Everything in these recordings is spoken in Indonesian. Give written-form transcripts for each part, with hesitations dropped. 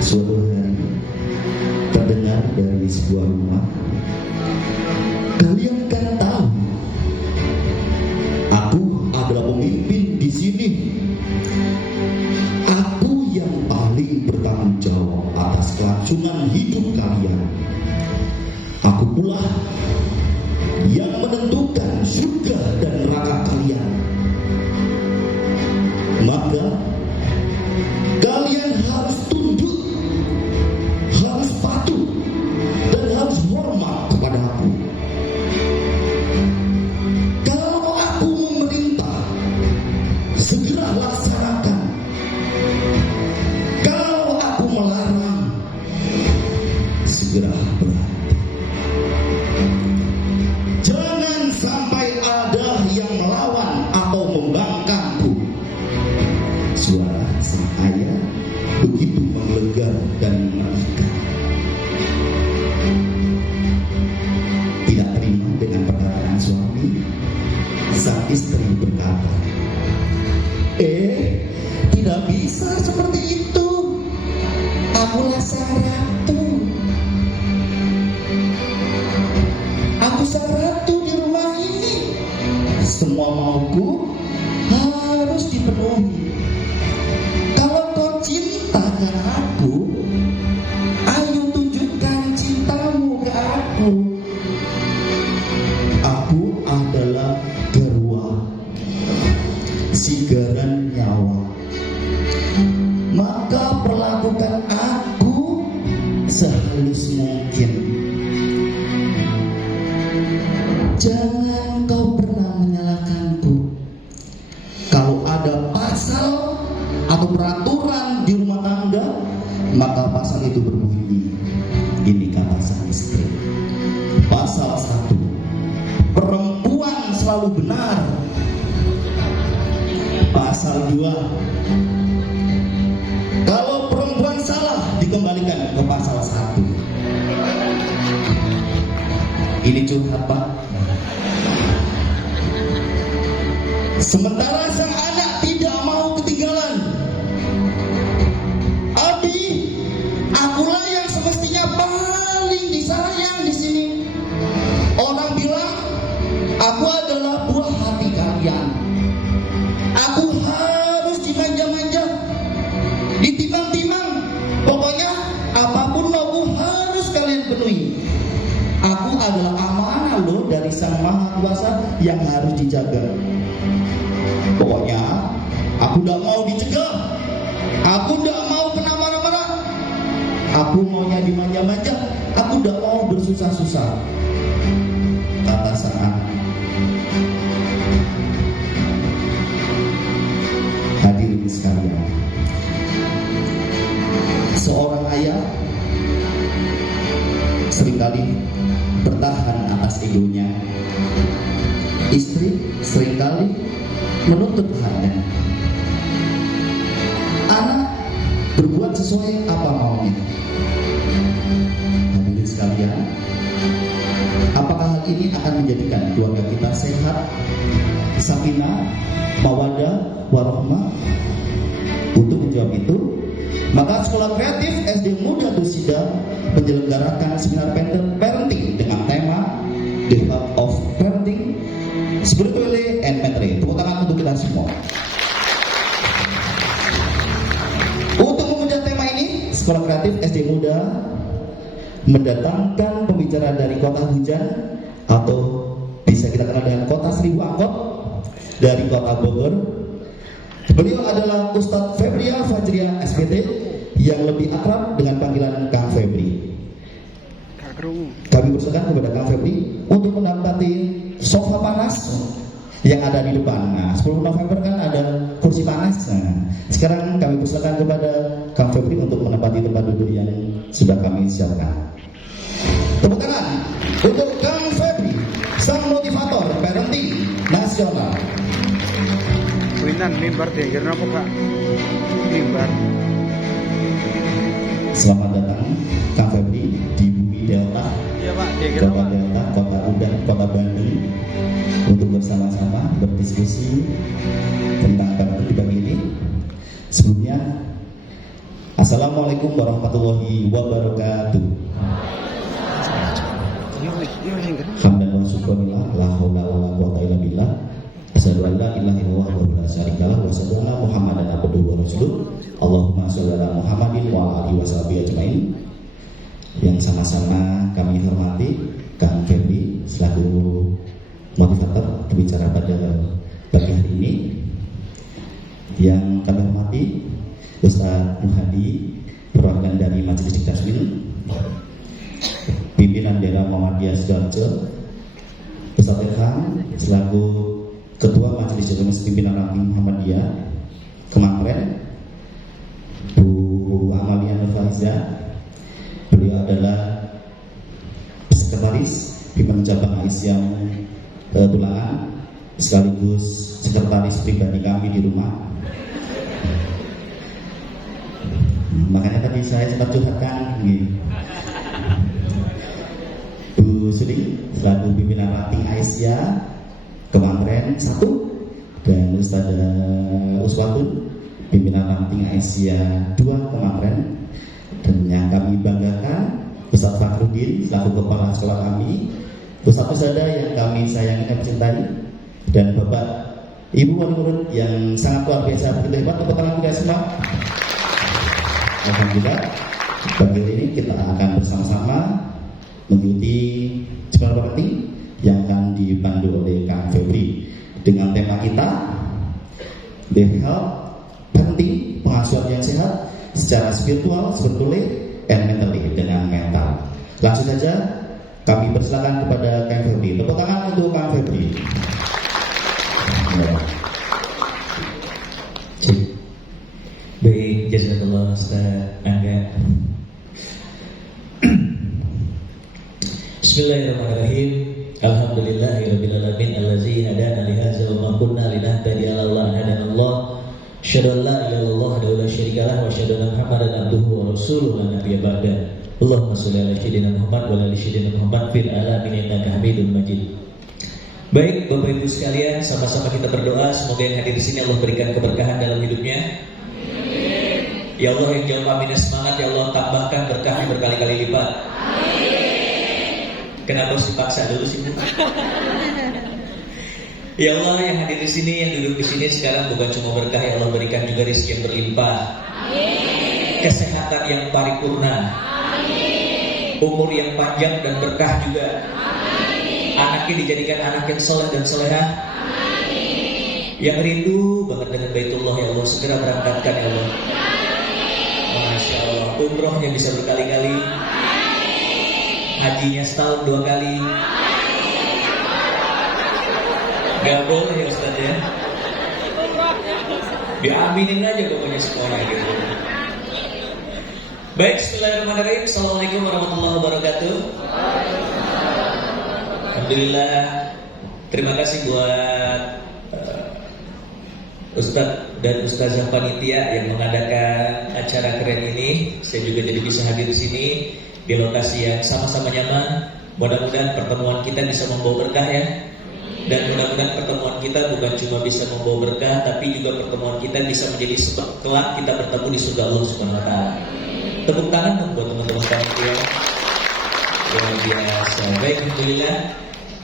Suatu hari terdengar dari sebuah rumah, kalian kan tahu, aku adalah pemimpin di sini. Aku yang paling bertanggung jawab atas kelangsungan hidup kalian. Aku pula yang menentukan surga dan neraka kalian. Maka kalian harus tunduk, harus patuh, dan harus hormat kepada aku. Kalau aku memerintah, segera laksanakan. Kalau aku melarang, segera berhenti. Jangan sampai ada yang melawan atau membangkangku. Suara sang ayah begitu menggelegar dan mengerikan. Tidak terima dengan perkataan suami, sang istri berkata, tidak bisa seperti itu. Akulah sang ratu. Aku sang ratu di rumah ini. Semua mauku harus dipenuhi. Kalau kau cinta dengan aku, ayo tunjukkan cintamu ke aku. Aku adalah garwa, sigaran nyawa. Maka perlakukan aku sehalus mungkin. Jangan kau pernah menyalahkanku. Kalau ada pasal atau peraturan di rumah tangga, maka pasal itu berbunyi. Ini kata sang istri. Pasal 1, perempuan selalu benar. Pasal 2, kalau perempuan salah, dikembalikan ke pasal 1. Ini curhat, Pak. Sementara sang anak tidak mau ketinggalan. Abi, akulah yang semestinya paling disayang di sini. Orang bilang aku adalah buah hati kalian. Aku harus dimanja-manja, ditimang-timang. Pokoknya apapun mauku harus kalian penuhi. Aku adalah amanah loh dari Sang Maha Kuasa yang harus dijaga. Pokoknya aku tidak mau dicegah. Aku tidak mau kena marah-marah. Aku maunya dimanja-manja. Aku tidak mau bersusah-susah, kata sang anak. Hadirin sekalian, seorang ayah seringkali bertahan atas egonya. Istri seringkali menuntut haknya. Anak berbuat sesuai apa maunya. Hadirin sekalian, apakah hal ini akan menjadikan keluarga kita sehat, sakinah, mawaddah, warahmah? Untuk menjawab itu, maka Sekolah Kreatif SD Muda Dusida menyelenggarakan seminar parenting dengan tema The Heart of Parenting, Spiritually and Mentally. Tepuk tangan untuk kita semua. Untuk memuja tema ini, Sekolah Kreatif SD Muda mendatangkan pembicara dari Kota Hujan, atau bisa kita kenal dengan Kota Seribu Angkot, dari Kota Bogor. Beliau adalah Ustadz Febria Fajria SPT, yang lebih akrab dengan panggilan Kang Febri. Kami persilakan kepada Kang Febri untuk menempati sofa panas yang ada di depan. Nah, 10 November kan ada kursi panas. Nah, sekarang kami persilakan kepada Kang Febri untuk menempati tempat duduk yang sudah kami siapkan. Tepuk tangan untuk Kang Febri, sang motivator parenting nasional. Winan mimbar deh, karena apa Kak? Mimbar. Selamat datang Kang Febri di Bumi Delta. Iya Pak, Kota Delta, Kota Udan, Kota Bandung, untuk bersama-sama berdiskusi tentang parenting pagi ini. Sebelumnya, Assalamualaikum warahmatullahi wabarakatuh. Hamdan wa syukranillah, la haula wala quwwata illa billah. Asyhadu an la ilaha illallah wa la syarikalah wa asyhadu anna Muhammadan abduhu wa rasuluh. Allahumma shalli ala Muhammadin wa ala alihi washabihi ajmain. Yang sama-sama kami hormati Kang Febri selaku motivator berbicara pada pagi hari ini. Yang kami hormati Ustaz Muhadi, perwakilan dari Majelis Tasmin, pimpinan daerah Muhammadiyah Sidoarjo, Ustaz Ilham selaku Ketua Majelis Jurnalis Pimpinan Ranting Muhammadiyah Kemangren, Bu Amalia Nur Faiza, beliau adalah sekretaris pimpinan cabang Aisyah Tulangan sekaligus sekretaris pribadi kami di rumah. Makanya tadi saya sempat curhatkan begini. Bu Sudi selaku pimpinan Ranting Aisyah Kemangren 1, dan Ustaz Uswatun pimpinan Ranting Aisyah 2 Kemangren. Dan yang kami banggakan Ustaz Fakhrudin selaku kepala sekolah kami, Ustaz Usada yang kami sayangi dan cintai, dan Bapak Ibu wali murid yang sangat luar biasa, begitu hebat. Tepuk tangan kita semua. Alhamdulillah, pagi ini kita akan bersama-sama mengikuti seminar marketing yang akan dipandu oleh Kang Febri dengan tema kita The Health Parenting, pengasuhan yang sehat secara spiritual, spiritually, and mentally, dengan mental. Langsung saja kami persilakan kepada Kang Febri. Tepuk tangan untuk Kang Febri. Baik, jazakallah Ustaz Angga. Bismillahirrahmanirrahim. Alhamdulillahirabbil alamin allazi hadana li hadza wa ma kunna linahtadiya laula an hadanallah. Asyhadu an la ilaha illallah wa la syarikalah wa asyhadu anna Muhammadan abduhu wa rasuluhu la nabiyya ba'da. Allahumma shalli ala sayyidina Muhammad wa ala sayyidina Muhammad fil alamin innaka Hamidum Majid. Baik, Bapak Ibu sekalian, sama-sama kita berdoa semoga yang hadir di sini Allah berikan keberkahan dalam hidupnya. Ya Allah, yang jauh kami semangat, ya Allah tambahkan berkahnya berkali-kali lipat. Kenapa harus dipaksa dulu sih? Ya Allah, yang hadir di sini, yang duduk di sini sekarang bukan cuma berkah, ya Allah berikan juga rezeki yang berlimpah, kesehatan yang paripurna, umur yang panjang dan berkah juga. Anaknya dijadikan anak yang soleh dan solehah. Yang rindu banget dengan Baitullah, ya Allah segera berangkatkan, ya Allah. Masya Allah, umrohnya bisa berkali-kali, hajinya setahun 2 kali. Gak boleh ya Ustaz ya, diaminin aja pokoknya semuanya gitu. Baik, bismillahirrahmanirrahim. Assalamualaikum warahmatullahi wabarakatuh. Alhamdulillah, terima kasih buat Ustadz dan Ustazah panitia yang mengadakan acara keren ini. Saya juga jadi bisa hadir di sini di lokasi yang sama-sama nyaman. Mudah-mudahan pertemuan kita bisa membawa berkah ya. Dan mudah-mudahan pertemuan kita bukan cuma bisa membawa berkah, tapi juga pertemuan kita bisa menjadi sebab kelak kita bertemu di surga Allah Subhanahu wa taala. Tepuk tangan dong buat teman-teman panitia. Luar biasa. Baik, alhamdulillah.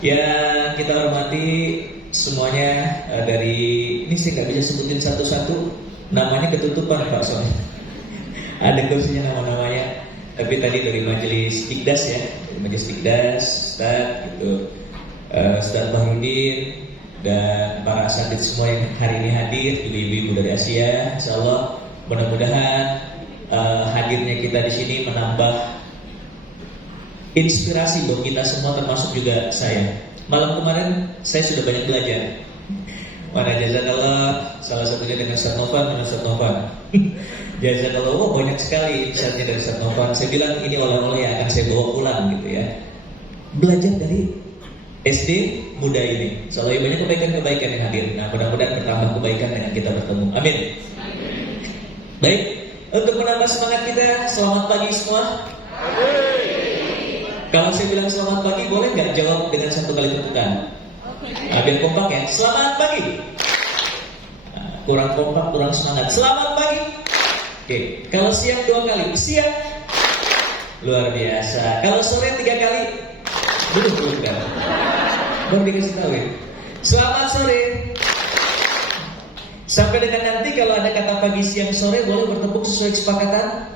Ya, kita hormati semuanya. Dari ini saya nggak bisa sebutin satu-satu, namanya ketutupan Pak soalnya. Ada kursinya nama-namanya. Tapi tadi dari Majelis Tikdas ya, dari Majelis Tikdas, Ustaz gitu, Ustaz Bahrudin dan para asatidz semua yang hari ini hadir, juga ibu-ibu dari Asia. Insyaallah mudah-mudahan hadirnya kita di sini menambah inspirasi buat kita semua, termasuk juga saya. Malam kemarin saya sudah banyak belajar. Mana jazakallah, salah satunya dengan Ustaz Novan. Jazakallah, banyak sekali insightnya dari Ustaz Novan. Saya bilang ini oleh-oleh yang akan saya bawa pulang gitu ya. Belajar dari SD muda ini. Soalnya banyak kebaikan-kebaikan yang hadir. Nah, mudah-mudahan bertambah kebaikan dengan kita bertemu. Amin. Baik, untuk menambah semangat kita, selamat pagi semua. Kalau saya bilang selamat pagi, boleh nggak jawab dengan satu kali tepukan? Biar kompak ya. Selamat pagi. Kurang kompak, kurang semangat. Selamat pagi. Oke, kalau siang 2 kali, siang luar biasa. Kalau sore 3 kali, belum kan? Baru dikasih tahu ya. Selamat sore. Sampai dengan nanti kalau ada kata pagi, siang, sore boleh bertepuk sesuai kesepakatan?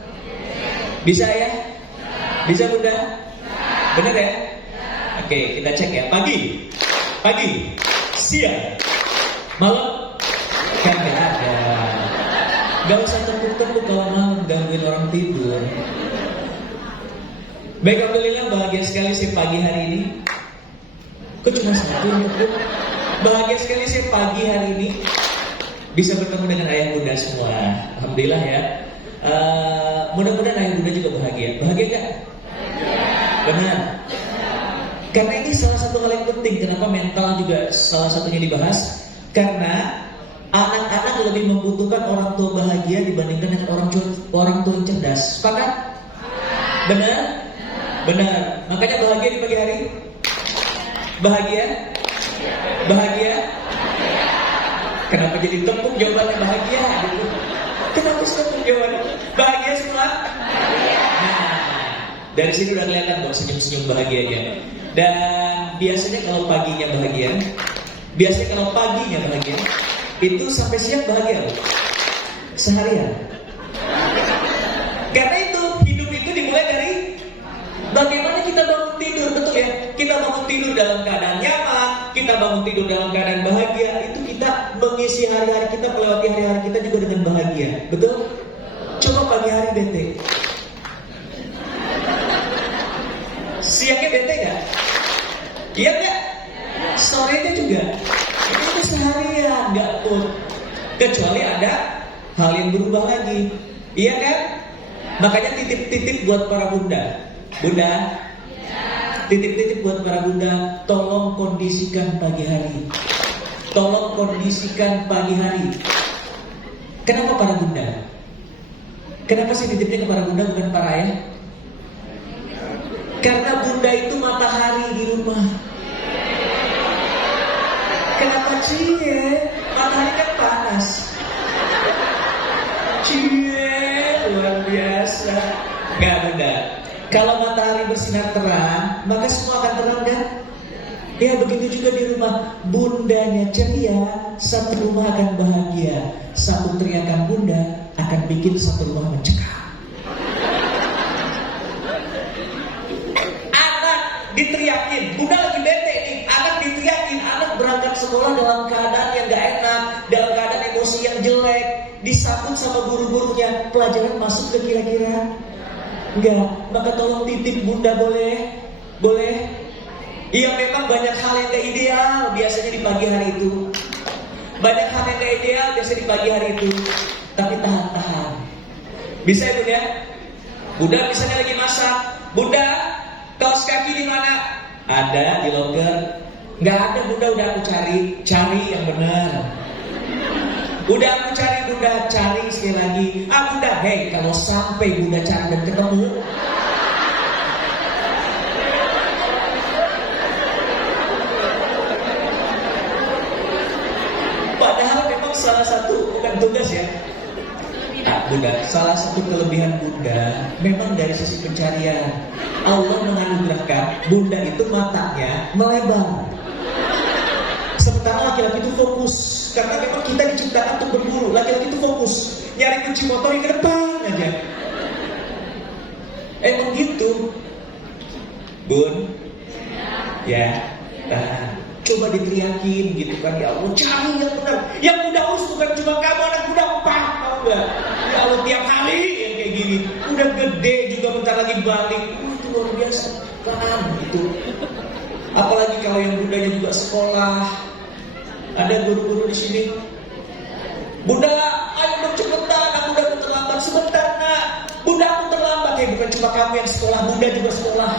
Bisa ya? Bisa Bunda? Benar ya? Oke, kita cek ya. Pagi, siang, malam, kan gak ada. Gak usah tepuk-tepuk kalau malam gangguin orang tidur. Baik, alhamdulillah bahagia sekali saya pagi hari ini. Kok cuma satu ya? Bahagia sekali saya pagi hari ini bisa bertemu dengan ayah bunda semua. Alhamdulillah ya. Mudah-mudahan ayah bunda juga bahagia. Bahagia gak? Benar. Karena ini salah satu hal yang penting. Kenapa mental juga salah satunya dibahas? Karena anak-anak lebih membutuhkan orang tua bahagia dibandingkan dengan orang tua yang cerdas. Sepakat? Benar? Benar. Makanya bahagia di pagi hari? Bahagia? Bahagia? Kenapa jadi tepuk jawabannya bahagia? Gitu. Kenapa tepuk jawabannya? Bahagia semua? Nah, dari sini udah kelihatan dong senyum-senyum bahagianya. Dan biasanya kalau paginya bahagia, itu sampai siang bahagia loh. Seharian. Karena itu hidup itu dimulai dari bagaimana kita bangun tidur, betul ya? Kita bangun tidur dalam keadaan nyaman, kita bangun tidur dalam keadaan bahagia. Itu kita mengisi hari-hari kita, melewati hari-hari kita juga dengan bahagia, betul? Coba pagi hari bete, siangnya bete nggak? Iya nggak? Sorenya juga. Itu seharian nggak pun, kecuali ada hal yang berubah lagi, iya kan? Makanya titip-titip buat para bunda, titip-titip buat para bunda, tolong kondisikan pagi hari. Tolong kondisikan pagi hari. Kenapa para bunda? Kenapa sih titipnya ke para bunda bukan para ayah? Karena bunda itu matahari di rumah. Kenapa cie? Matahari kan panas. Cie, luar biasa. Gak bunda. Kalau matahari bersinar terang, maka semua akan terang kan? Ya begitu juga di rumah. Bundanya ceria, satu rumah akan bahagia. Satu teriakan bunda akan bikin satu rumah mencekam. Anak diteriakin, bunda lagi bete nih. Anak diteriakin, anak berangkat sekolah dalam keadaan yang gak enak, dalam keadaan emosi yang jelek, disambut sama guru-gurunya. Pelajaran masuk ke kira-kira? Enggak, maka tolong titip bunda boleh? Boleh? Iya memang banyak hal yang gak ideal biasanya di pagi hari itu. Banyak hal yang gak ideal biasanya di pagi hari itu. Tapi tahan-tahan. Bisa ya bunda? Bunda misalnya lagi masak. Bunda, kaos kaki di mana? Ada di loker. Gak ada bunda, udah aku cari. Cari yang benar. Udah aku cari bunda, cari sekali lagi. Bunda, hei kalau sampai bunda cari dan ketemu, padahal memang salah satu, bukan tugas ya. Bunda, salah satu kelebihan bunda memang dari sisi pencarian. Allah menganugerahkan bunda itu matanya melebar. Sementara laki-laki itu fokus. Karena memang kita diciptakan untuk berburu. Laki-laki itu fokus, nyari kunci motor yang ke depan aja. Emang gitu, bun. Ya, nah, coba diteriakin gitu kan. Ya Allah, cari yang benar. Yang muda urus bukan cuma kamu, anak muda 4, tahu nggak? Ya Allah, tiap hari yang kayak gini. Udah gede juga bentar lagi balik. Itu luar biasa kan gitu. Apalagi kalau yang mudanya juga sekolah. Ada guru-guru di sini. Bunda, ayo dong cepetan, aku udah terlambat. Sebentar nak, bunda aku terlambat. Ya bukan cuma kamu yang sekolah, bunda juga sekolah.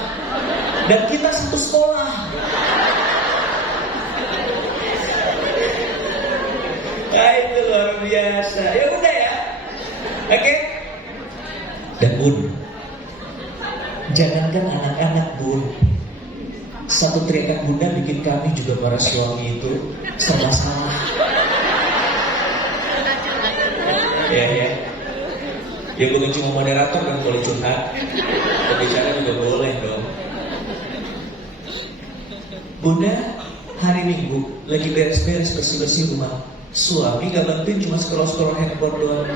Dan kita satu sekolah. Nah itu luar biasa. Ya bunda ya. Oke. Dan bun, jangankan anak-anak bun, satu teriakan bunda bikin kami juga para suami itu serba salah. Ya. Ya bukan cuma moderator yang boleh curhat, pembicara juga boleh dong. Bunda hari Minggu lagi beres-beres bersih-bersih rumah. Suami gak bantuin, cuma scroll-scroll handphone doang.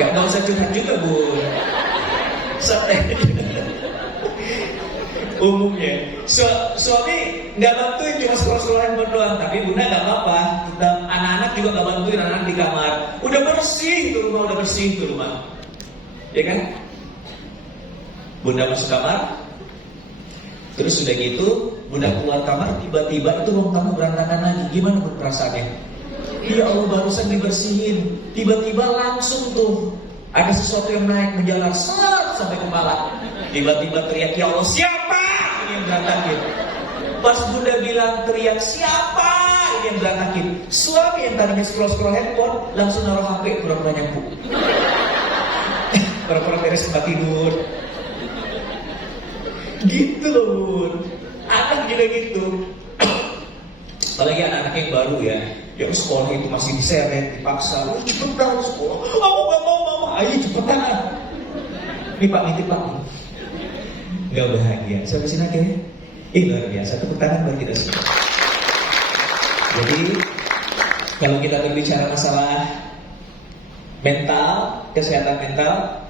Gak usah curhat juga, Bu. Santai. Umumnya suami gak bantuin, cuma scroll-scroll handphone doang. Tapi Bunda gak apa-apa. Tetap anak-anak juga gak bantuin, anak di kamar. Udah bersih tuh rumah. Ya kan? Bunda masuk kamar. Terus sudah gitu, Bunda keluar kamar, tiba-tiba itu ruang tamu berantakan lagi. Gimana perasaannya? Ya Allah, barusan dibersihin, tiba-tiba langsung tuh ada sesuatu yang naik menjalar sampai kepala. Tiba-tiba teriak, ya Allah, siapa ini yang berantakin? Pas Bunda bilang teriak, siapa ini yang berantakin? Suami yang tadinya scroll-scroll handphone langsung naruh HP, pura-pura nyapu. Pura-pura beres tempat tidur. Gitu loh, Bun. Anak juga gitu. Apalagi anak-anak yang baru ya, yang sekolah itu masih diseret, dipaksa. Cepetan sekolah. Aku gak mau, mama. Ayo cepetan. Ini Pak, nitip Pak. Gak bahagia. Sampai sini aja ya. Luar biasa. Tepuk tangan buat kita semua. Jadi kalau kita berbicara masalah mental, kesehatan mental,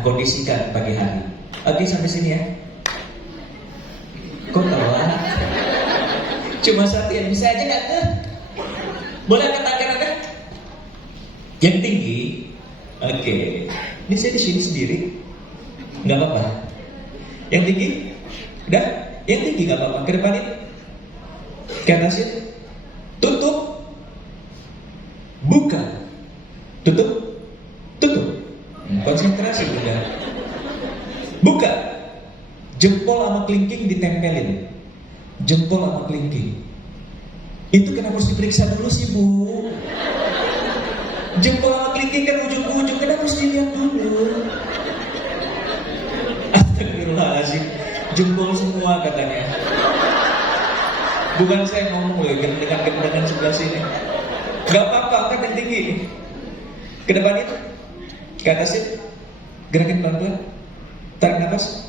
kondisikan pagi hari. Oke, sampai sini ya. Kok tawa? Cuma satu yang bisa aja gak tuh? Boleh angkat tangan Anda? Yang tinggi. Oke. Ini saya di sini sendiri. Gak apa-apa. Yang tinggi? Udah? Yang tinggi gak apa-apa. Ke depanin. Ke atasin. Tutup. Buka. Tutup. Tutup. Konsentrasi Bunda. Buka. Jempol sama kelingking ditempelin. Jempol sama kelingking. Itu kenapa harus diperiksa dulu sih, Bu? Jempol sama kelingking kan ujung-ujung, kenapa harus dilihat dulu? Astagfirullahaladzim. Jempol semua katanya. Bukan saya ngomong loh, dengan sebelah sini. Gak apa-apa, angkat yang tinggi. Ke depan itu. Ke atasin. Gerakin pelan-pelan. Tarik nafas.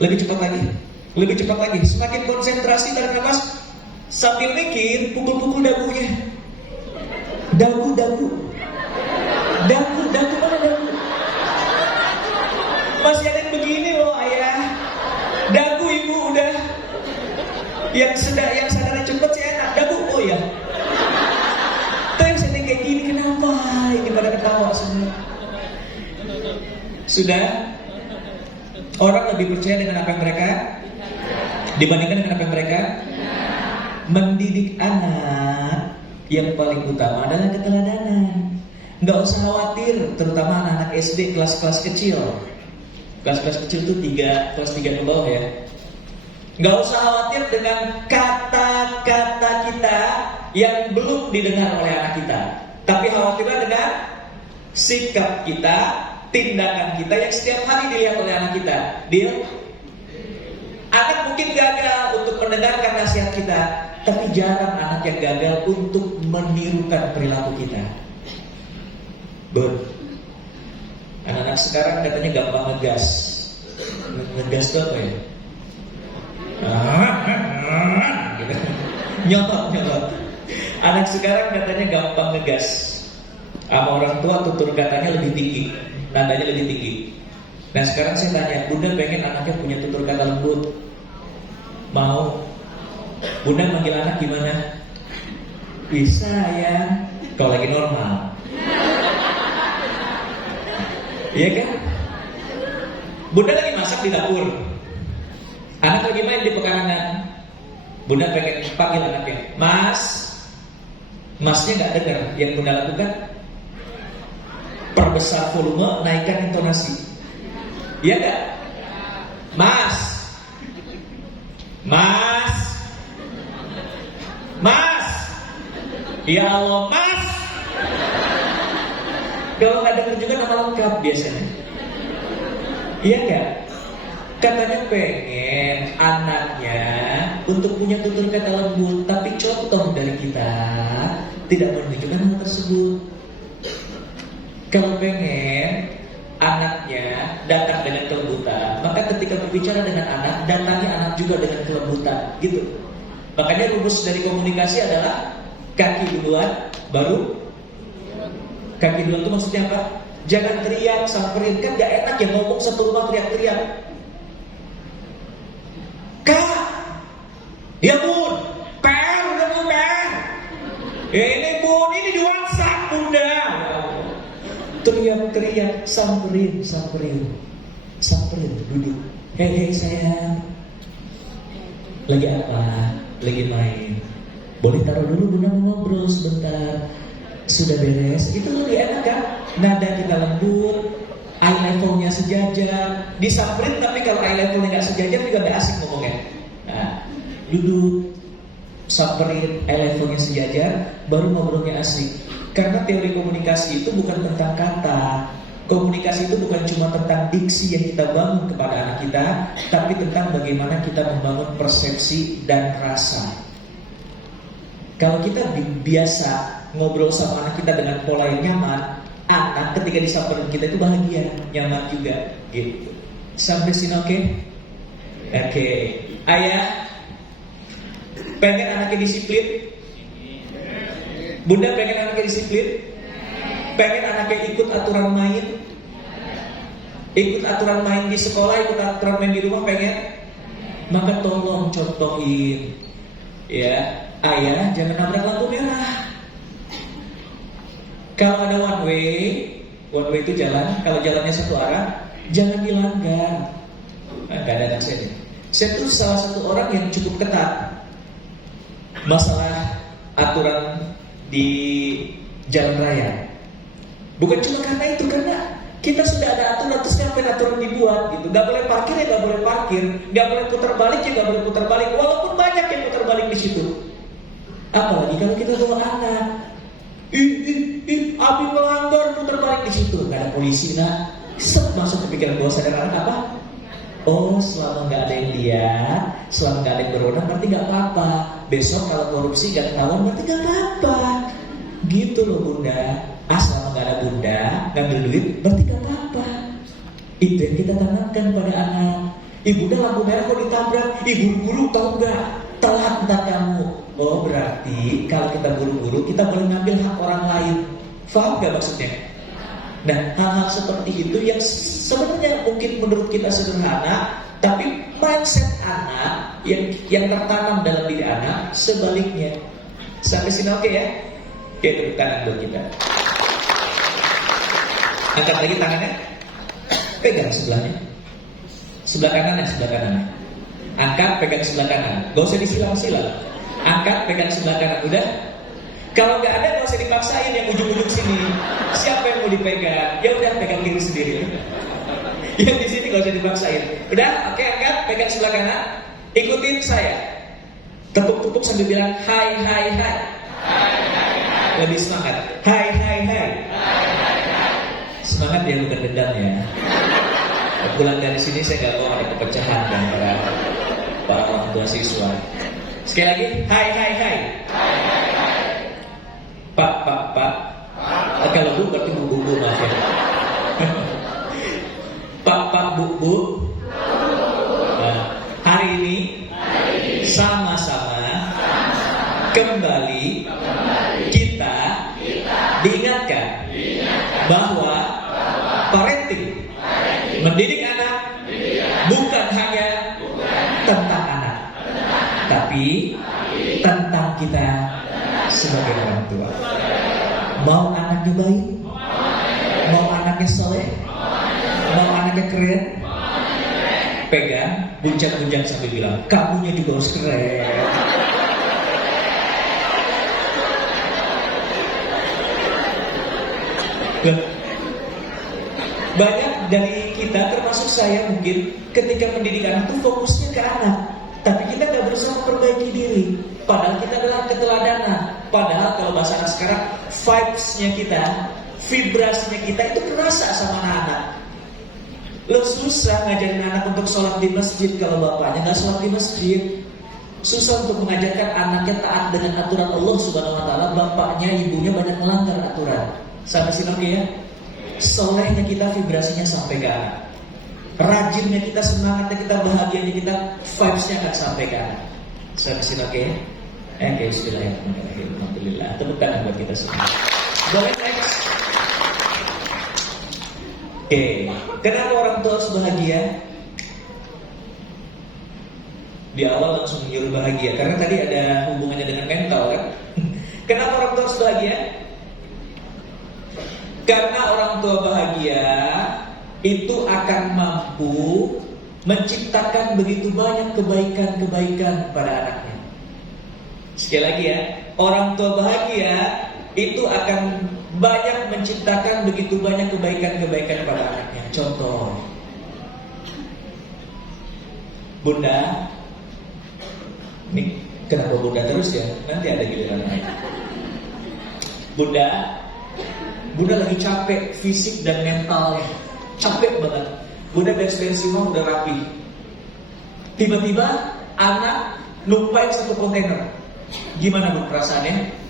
Lebih cepat lagi. Lebih cepat lagi. Semakin konsentrasi, tarik nafas. Sambil mikir, pukul-pukul dagunya. Dagu mana dagu? Masih ada yang begini loh ayah. Dagu ibu udah. Yang sadarnya cepat sih enak. Dagu, oh ya. Tuh yang sedang kayak gini, kenapa? Ini pada ketawa semua. Sudah? Orang lebih percaya dengan apa yang mereka dibandingkan dengan apa yang mereka mendidik anak. Yang paling utama adalah keteladanan. Nggak usah khawatir, terutama anak-anak SD kelas-kelas kecil. Kelas-kelas kecil itu kelas 3 ke bawah ya. Nggak usah khawatir dengan kata-kata kita yang belum didengar oleh anak kita. Tapi khawatirlah dengan sikap kita, tindakan kita yang setiap hari dilihat oleh anak kita. Deal? Anak mungkin gagal untuk mendengarkan nasihat kita, tapi jarang anak yang gagal untuk menirukan perilaku kita. Bun, anak-anak sekarang katanya gampang ngegas. Ngegas itu apa ya? Gitu. Nyolot. Anak sekarang katanya gampang ngegas. Sama orang tua tutur katanya lebih tinggi, nadanya lebih tinggi. Nah sekarang saya tanya, Bunda pengen anaknya punya tutur kata lembut? Mau? Bunda manggil anak gimana? Bisa ya, kalau lagi normal. Iya kan? Bunda lagi masak di dapur, anak lagi main di pekarangan. Bunda pengen panggil anaknya, Mas. Masnya gak dengar. Yang Bunda lakukan, perbesar volume, naikkan intonasi. Iya gak? Mas. Ya Allah, Mas. Kalau gak dengar juga nama lengkap biasanya. Iya gak? Katanya pengen anaknya untuk punya tutur kata lembut, tapi contoh dari kita tidak menunjukkan hal tersebut. Kalau pengen anaknya datang dengan kelembutan, maka ketika berbicara dengan anak, datangi anak juga dengan kelembutan, gitu. Makanya rumus dari komunikasi adalah kaki duluan, baru kaki duluan itu maksudnya apa? Jangan teriak, samperin, kan gak enak ya ngomong satu rumah teriak-teriak. Kak, ya bun, per, udah bun, per. Ini bun, ini di WhatsApp bunda. Teriak-teriak, samperin, duduk. Hei sayang, lagi apa? Lagi main. Boleh taruh dulu bunda, ngobrol sebentar. Sudah beres, itu lebih enak kan? Nada kita lembut, eye levelnya sejajar. Disamperin tapi kalau eye levelnya nggak sejajar juga nggak asik ngomongnya. Nah, duduk, samperin, eye levelnya sejajar, baru ngobrolnya asik. Karena teori komunikasi itu bukan tentang kata. Komunikasi itu bukan cuma tentang diksi yang kita bangun kepada anak kita, tapi tentang bagaimana kita membangun persepsi dan rasa. Kalau kita biasa ngobrol sama anak kita dengan pola yang nyaman, anak ketika disamperin kita itu bahagia, nyaman juga, gitu. Sampai sini oke? Oke. Ayah pengen anaknya disiplin? Bunda pengen anaknya disiplin? Pengen anaknya ikut aturan main? Ikut aturan main di sekolah, ikut aturan main di rumah, pengen? Maka tolong contohin, ya. Ayah jangan nabrak lampu merah. Kalau ada one way itu jalan. Kalau jalannya satu arah, jangan dilanggar. Nah, gak ada anak saya nih. Saya tuh salah satu orang yang cukup ketat masalah aturan di jalan raya. Bukan cuma karena itu, karena kita sudah ada aturan, terus ngapain aturan dibuat gitu. Gak boleh parkir ya gak boleh parkir, gak boleh putar balik ya gak boleh putar balik, walaupun banyak yang putar balik di situ. Apalagi kalau kita bawa anak, Abi melanggar, putar balik di situ, gak ada polisi, nah masuk ke pikiran bawah sadar anak apa? Oh, selama gak ada yang lihat, selama gak ada yang berwenang, berarti gak apa-apa. Besok kalau korupsi gak ketahuan, berarti gak apa-apa. Gitu loh bunda. Selama gak ada bunda ngambil duit, berarti gak apa-apa. Itu yang kita tanamkan pada anak. Bunda lampu merah kok ditabrak, guru-guru tahu gak? Telat ntar kamu. Oh, berarti kalau kita buru-buru, kita boleh ngambil hak orang lain. Faham gak maksudnya? Nah, hal-hal seperti itu yang sebenarnya mungkin menurut kita sederhana, tapi mindset anak yang tertanam dalam diri anak sebaliknya. Sampai sini oke ya? Oke, tepuk tangan buat kita. Angkat lagi tangannya. Pegang sebelahnya. Sebelah kanannya, sebelah kanannya. Angkat, pegang sebelah kanan. Gak usah disilang-silang. Angkat, pegang sebelah kanan. Udah? Kalau nggak ada, nggak usah dipaksain yang ujung-ujung sini. Siapa yang mau dipegang? Ya udah, pegang kiri sendiri. Yang di sini nggak usah dipaksain. Udah, oke, angkat, pegang sebelah kanan. Ikutin saya. Tepuk-tepuk sambil bilang hai, hai, hai. Lebih semangat. Hai, hai, hai. Semangat ya, bukan dendam ya. Pulang dari sini saya nggak mau ada kepecahan antara para orang tua siswa. Sekali lagi, hai, hai, hai. Pak. Kalau bu berarti bu maaf ya. Pak, bu. Nah, hari ini sama-sama kembali kita diingatkan bahwa parenting, mendidik anak bukan hanya tentang anak, tapi tentang kita sebagai orang tua. Mau anaknya baik, mau anaknya soleh, mau anaknya keren, pegang, buncang-buncang sambil bilang, kamunya juga harus keren. Banyak dari kita, termasuk saya mungkin, ketika mendidik anak itu fokusnya ke anak, tapi kita gak berusaha memperbaiki diri. Padahal kita adalah keteladanan. Padahal kalau bahasa anak sekarang, vibes-nya kita, vibrasinya kita itu terasa sama anak-anak. Lo susah ngajarin anak untuk sholat di masjid kalau bapaknya gak sholat di masjid. Susah untuk mengajarkan anaknya taat dengan aturan Allah Subhanahu Wa Taala, bapaknya, ibunya banyak melanggar aturan. Sampai sini oke ya? solehnya kita vibrasinya sampai ke anak. Rajinnya kita, semangatnya kita, bahagianya kita, vibes-nya akan sampai ke anak. Saya kasih oke? Oke, bismillahirrahmanirrahim. Alhamdulillah. Tepuk tangan buat kita semua. Boleh next? Oke, kenapa orang tua harus bahagia? Di awal langsung menyuruh bahagia, karena tadi ada hubungannya dengan mental kan? Kenapa orang tua harus bahagia? Karena orang tua bahagia itu akan mampu menciptakan begitu banyak kebaikan-kebaikan pada anaknya. Sekali lagi ya, orang tua bahagia itu akan banyak menciptakan begitu banyak kebaikan-kebaikan pada anaknya. Contoh, Bunda, ini kenapa Bunda terus ya? Nanti ada giliran lain. Bunda lagi capek fisik dan mentalnya, capek banget. Bunda beres-beres rumah udah rapi. Tiba-tiba anak numpain satu kontainer. Gimana Bu perasaannya?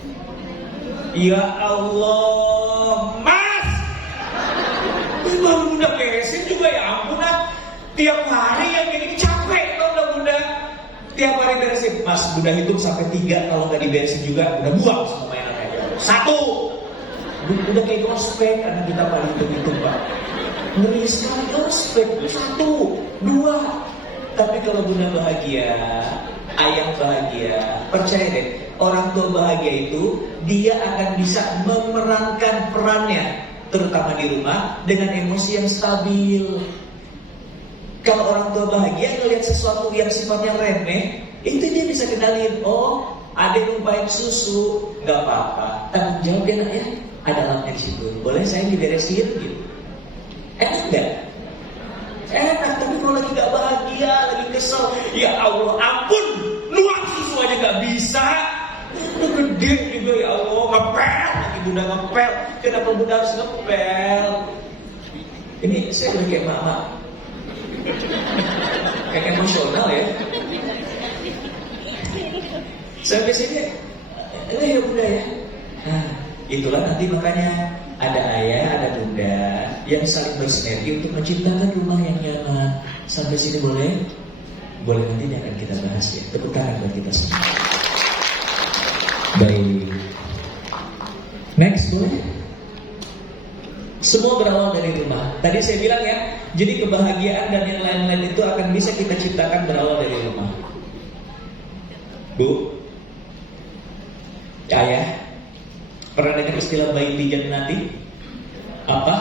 Ya Allah, Mas! Ini baru Bunda beresin juga, ya ampun ah. Tiap hari yang gini capek tau gak Bunda? Tiap hari beresin. Mas, Bunda hitung sampai 3. Kalau gak diberesin juga, Bunda buang semua mainannya. 1. Udah kayak ospek, anak kita paling hitung-hitung Pak. Ngeri sekali ospek. 1, 2. Tapi kalau Bunda bahagia, ayah bahagia, percaya deh, orang tua bahagia itu dia akan bisa memerankan perannya, terutama di rumah, dengan emosi yang stabil. Kalau orang tua bahagia ngelihat sesuatu yang sifatnya remeh, itu dia bisa kendaliin. Oh, adek numpain susu, nggak apa-apa, tanggung jawab ya nak ya, ada lapnya di situ. Boleh saya diberesin gitu. Enak nggak? Enak. Tapi kalau lagi nggak bahagia, lagi kesel, ya Allah ampun, nuang susu aja nggak bisa. Udah gede juga ya Allah, ngepel lagi Bunda ngepel. Kenapa Bunda harus ngepel? Ini saya udah kayak mama, kayak emosional ya. Sampai sini, ini ya Bunda ya. Nah, itulah nanti makanya ada ayah, ada Bunda yang saling bersinergi untuk menciptakan rumah yang nyaman. Sampai sini boleh? Boleh, nanti akan kita bahas ya. Tepuk tangan buat kita semua. Baik. Next boleh? Semua berawal dari rumah. Tadi saya bilang ya, jadi kebahagiaan dan yang lain-lain itu akan bisa kita ciptakan berawal dari rumah. Bu, ayah, pernah dengar istilah bayi pijat nanti? Apa?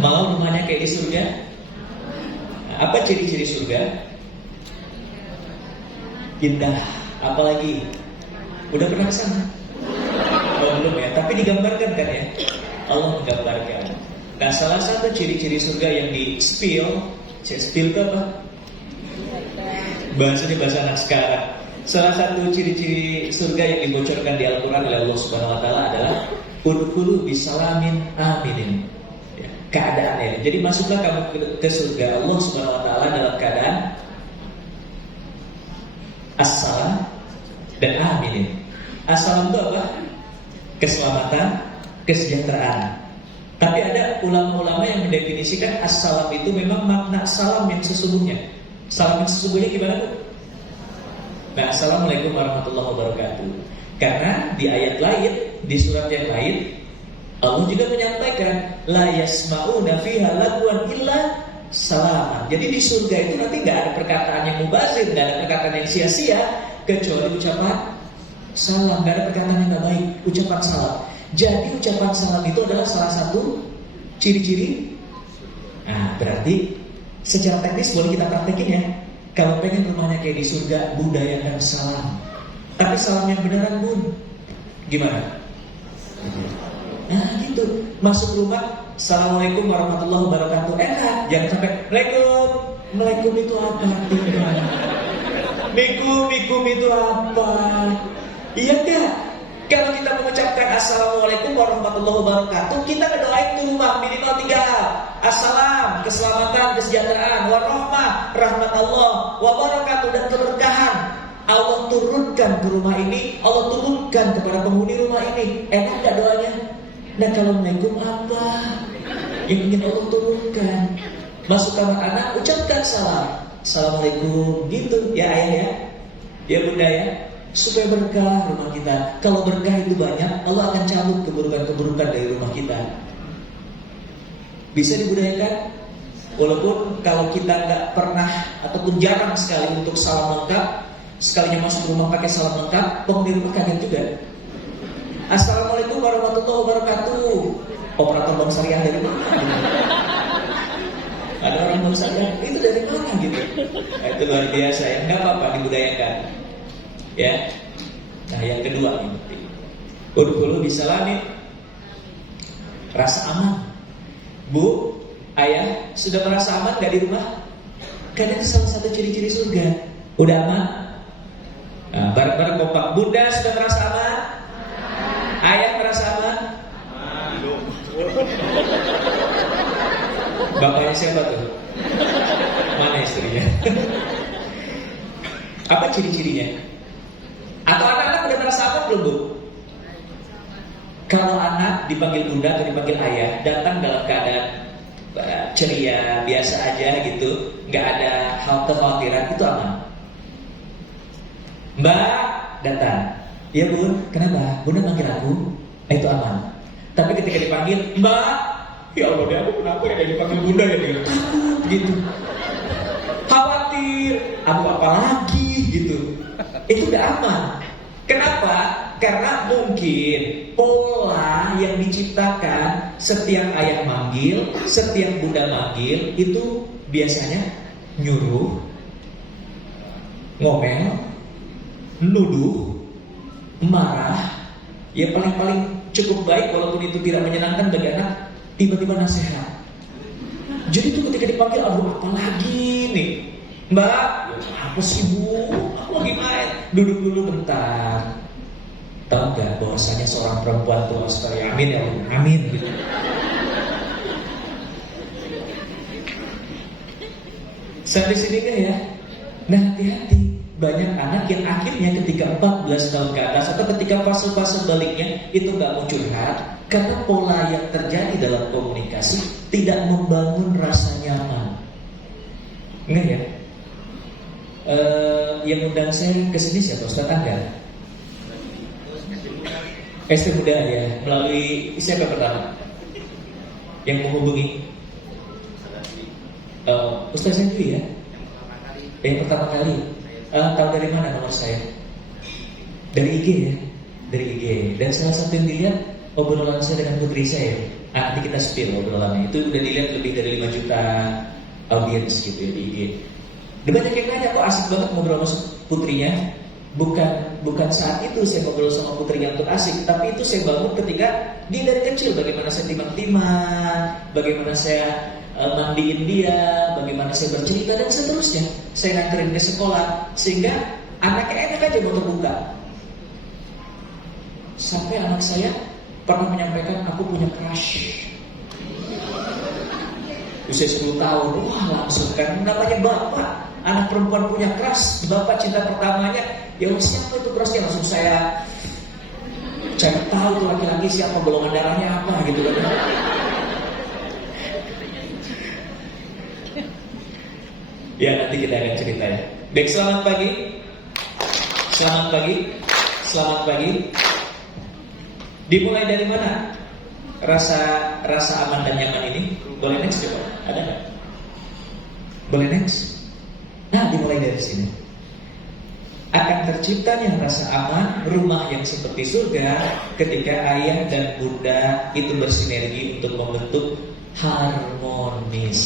Mau rumahnya kayak di surga? Apa ciri-ciri surga? Indah. Apalagi? Udah pernah kesana? Oh belum ya, tapi digambarkan kan ya? Allah menggambarkan. Nah, salah satu ciri-ciri surga yang di spill itu apa? Bahasanya bahasa anak sekarang. Salah satu ciri-ciri surga yang dibocorkan di Al-Quran oleh Allah Subhanahu Wa Taala adalah udkhulu bisalamin aminin. Ya, keadaannya. Jadi masuklah kamu ke surga Allah Subhanahu Wa Taala dalam keadaan assalam dan aminin. Assalam itu apa? Keselamatan, kesejahteraan. Tapi ada ulama-ulama yang mendefinisikan assalam itu memang makna salam yang sesungguhnya. Salam yang sesungguhnya gimana Bu? Nah, assalamualaikum warahmatullahi wabarakatuh. Karena di ayat lain, di surat yang lain, Allah juga menyampaikan la yasma'una fiha lagwan illa salaman. Jadi di surga itu nanti nggak ada perkataan yang mubazir, nggak ada perkataan yang sia-sia, kecuali ucapan salam. Nggak ada perkataan yang nggak baik, ucapan salam. Jadi ucapan salam itu adalah salah satu ciri-ciri. Nah, berarti secara teknis boleh kita praktekin ya. Kalau pengen rumahnya kayak di surga, budayakan salam. Tapi salam yang beneran Bun. Gimana? Nah gitu. Masuk rumah, assalamualaikum warahmatullahi wabarakatuh. Enak. Jangan sampai Waalaikum. Waalaikum itu apa? Mikum itu apa? Iya gak? Kalau kita mengucapkan assalamualaikum warahmatullahi wabarakatuh, kita berdoain ke rumah minimal 3 hal. Assalam, keselamatan, kesejahteraan, warahmah, rahmat Allah, wabarakatuh, dan keberkahan. Allah turunkan ke rumah ini, Allah turunkan kepada penghuni rumah ini. Enak gak doanya? Nah, Assalamualaikum apa yang ingin Allah turunkan? Masuk kamar anak, ucapkan salam. Assalamualaikum, gitu ya ayah ya, ya bunda ya, supaya berkah rumah kita. Kalau berkah itu banyak, Allah akan cabut keburukan-keburukan dari rumah kita. Bisa dibudayakan? Walaupun kalau kita nggak pernah ataupun jarang sekali untuk salam lengkap, sekalinya masuk rumah pakai salam lengkap, penghuni rumah kaget juga. Assalamualaikum warahmatullahi wabarakatuh. Operator bank syariah dari mana? Ada orang bank syariah, itu dari mana gitu? Nah, itu luar biasa ya, nggak apa-apa dibudayakan. Ya. Nah, yang kedua ini, udkhulu bisalami, rasa aman. Bu, ayah, sudah merasa aman gak di rumah? Karena itu salah satu ciri-ciri surga. Udah aman? Nah, bareng-bareng kompak. Bunda sudah merasa aman? Ayah merasa aman? Bapaknya siapa tuh? Mana istrinya? Apa ciri-cirinya? Atau anak-anak udah merasa aman belum, Bu? Kalau anak dipanggil bunda atau dipanggil ayah, datang dalam keadaan ceria, biasa aja gitu, nggak ada hal kekhawatiran, itu aman. Mbak datang, ya bun, kenapa? Bunda manggil aku, itu aman. Tapi ketika dipanggil Mbak, ya Allah, dia aku kenapa ya dipanggil bunda ya dia takut gitu, khawatir, aku apa lagi gitu, itu udah aman. Kenapa? Karena mungkin pola yang diciptakan setiap ayah manggil, setiap bunda manggil itu biasanya nyuruh, ngomel, nuduh, marah. Ya paling-paling cukup baik walaupun itu tidak menyenangkan bagi anak, tiba-tiba nasihat. Jadi itu ketika dipanggil, aduh apa lagi nih Mbak, apa sih Bu, aku lagi main, duduk dulu bentar. Tahu nggak bahwasanya seorang perempuan tuh harus amin ya Allah, amin gitu. Sampai sini kan ya. Nah hati-hati, banyak anak yang akhirnya ketika 14 tahun ke atas atau ketika fase-fase baliknya itu nggak mau curhat karena pola yang terjadi dalam komunikasi tidak membangun rasa nyaman. Enggak ya? Yang undang saya kesini siapa? Ustaz Angga? ST Muda ya, melalui siapa pertama yang menghubungi? Ustaz Sendiri ya? Yang pertama kali. Tahu dari mana nomor saya? Dari IG ya? Dari IG. Dan salah satu yang dilihat obrolan saya dengan putri saya. Nanti kita spill obrolannya. Itu udah dilihat lebih dari 5 juta audiens gitu ya di IG. Dan banyak yang nanya, kok asik banget ngobrol sama putrinya. Bukan saat itu saya ngobrol sama putrinya untuk asik, tapi itu saya bangun ketika dia dari kecil, bagaimana saya timang-timang, bagaimana saya mandiin dia, bagaimana saya bercerita dan seterusnya. Saya nganterin ke sekolah sehingga anaknya enak aja mau terbuka. Sampai anak saya pernah menyampaikan, aku punya crush. Usia 10 tahun, wah langsung kan namanya bapak, anak perempuan punya crush, bapak cinta pertamanya, ya siapa itu crushnya, langsung saya cari tahu tuh laki-laki siapa, golongan darahnya apa gitu kan. Ya nanti kita akan cerita ya. Baik, selamat pagi. Selamat pagi. Selamat pagi. Dimulai dari mana? Rasa aman dan nyaman ini. Boleh next coba? Ada nggak? Boleh next? Nah, dimulai dari sini. Akan terciptanya rasa aman, rumah yang seperti surga ketika ayah dan bunda itu bersinergi untuk membentuk harmonis,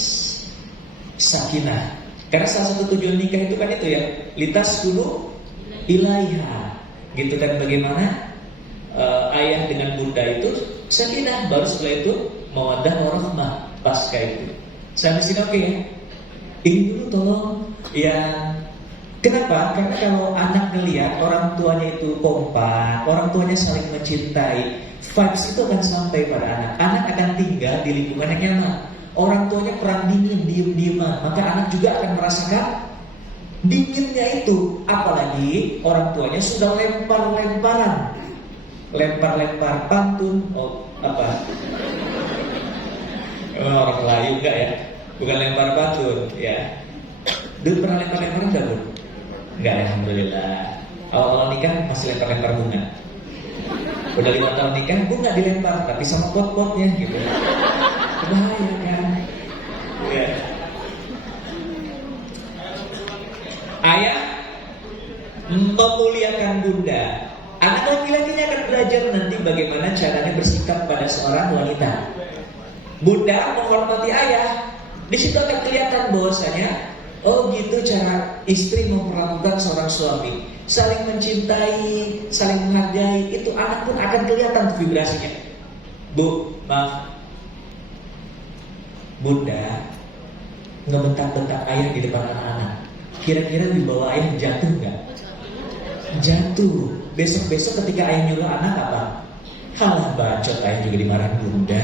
sakinah. Karena salah satu tujuan nikah itu kan itu ya, litas dulu ilaiha, gitu kan, bagaimana ayah dengan bunda itu sakinah, baru setelah itu mawaddah warahmah pasca itu. Sampai sini oke ya? Ini dulu tolong ya. Kenapa? Karena kalau anak ngelihat orang tuanya itu kompak, orang tuanya saling mencintai, vibes itu akan sampai pada anak. Anak akan tinggal di lingkungan yang nyaman. Orang tuanya perang dingin, diem-dieman, maka anak juga akan merasakan dinginnya itu. Apalagi orang tuanya sudah lempar-lemparan, lempar-lempar pantun. Oh, Apa? Oh, orang Melayu enggak ya? Bukan lempar batu ya. Dulu pernah lempar-lempar enggak, Bu? Enggak, alhamdulillah. Awal-awal nikah masih lempar-lempar bunga. Udah 5 tahun nikah, bunga dilempar, tapi sama pot-potnya gitu. Bahaya kan? Ya. Ayah memuliakan bunda. Anak laki-lakinya akan belajar nanti bagaimana caranya bersikap pada seorang wanita. Bunda menghormati ayah. Di situ akan kelihatan bahwasanya, oh gitu cara istri memperlakukan seorang suami. Saling mencintai, saling menghargai. Itu anak pun akan kelihatan vibrasinya. Bu, maaf, bunda ngebentak-bentak ayah di depan anak-anak. Kira-kira wibawa ayah jatuh nggak? Jatuh. Besok-besok ketika ayah nyuruh anak apa? Halah bacot, ayah juga dimarahin bunda.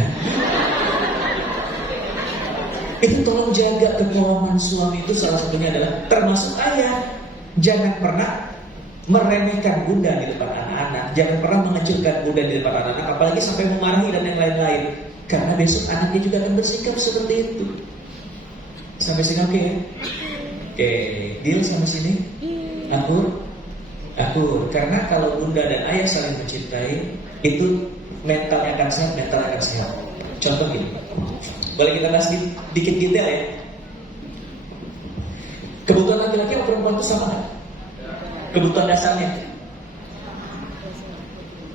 Itu tolong jaga kekawaman suami itu, salah satunya adalah termasuk ayah. Jangan pernah meremehkan bunda di depan anak-anak. Jangan pernah mengecilkan bunda di depan anak-anak, apalagi sampai memarahi dan yang lain-lain. Karena besok anaknya juga akan bersikap seperti itu. Sampai sini oke ya? Oke, deal sampai sini? Akur. Karena kalau bunda dan ayah saling mencintai, itu mentalnya akan sehat, mental akan sehat. Contoh gini, boleh kita bahas dikit detail ya. Kebutuhan laki-laki atau perempuan itu sama nggak? Kebutuhan dasarnya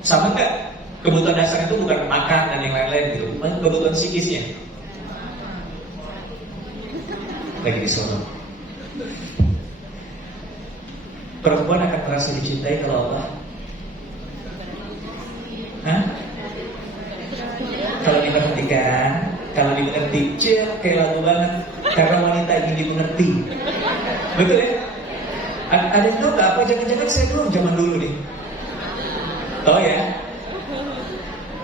sama nggak? Kebutuhan dasar itu bukan makan dan yang lain-lain gitu, kebutuhan psikisnya. Lagi di sono. Perempuan akan merasa dicintai kalau apa? Hah? Kalau diperhatikan, kalau dimengerti, kayak lagu banget. Karena wanita ingin dimengerti. Betul ya? Ada yang tahu nggak apa? Jangan-jangan saya dulu zaman dulu nih. Oh ya?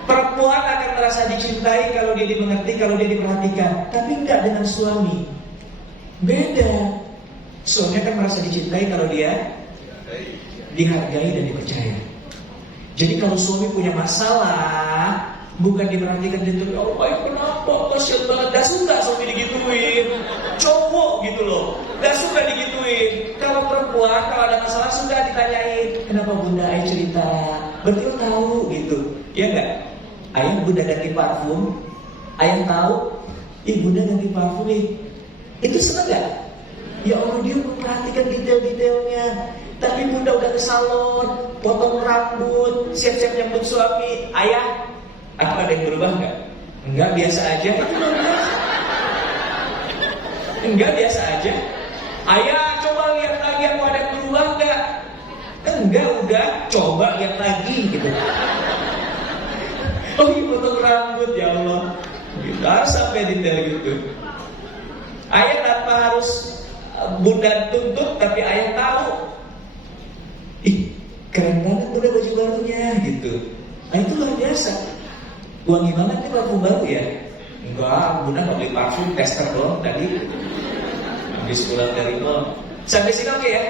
Perempuan akan merasa dicintai kalau dia dimengerti, kalau dia diperhatikan. Tapi enggak dengan suami. Beda. Suami akan merasa dicintai kalau dia dihargai dan dipercaya. Jadi kalau suami punya masalah, bukan diperhatikan gitu, oh baik kenapa, kasihan banget, gak suka suami digituin. Cowok gitu loh, gak suka digituin. Kalau perempuan, kalau ada masalah suka ditanyain, kenapa bunda ayah cerita, berarti lo tahu gitu. Ya enggak? Ayah bunda ganti parfum, ayah tahu, bunda ganti parfum nih. Itu seneng gak? Ya Allah, dia memperhatikan detail-detailnya. Tapi bunda udah ke salon, potong rambut, siap-siap nyambut suami. Ayah, apa ada yang berubah nggak? Enggak, biasa aja. Enggak, biasa aja. Ayah, coba lihat lagi apa ada yang berubah nggak? Enggak, udah. Coba lihat lagi gitu. Oh iya, potong rambut, ya Allah. Kita sampai detail gitu. Ayah tanpa harus bunda tuntut, tapi ayah tahu. Keren banget bunda baju barunya gitu. Nah itu luar biasa. Wangi banget nih parfum baru ya? Enggak, bunda nggak beli parfum, tester doang tadi. Habis pulang dari mall. Sampai sini oke ya?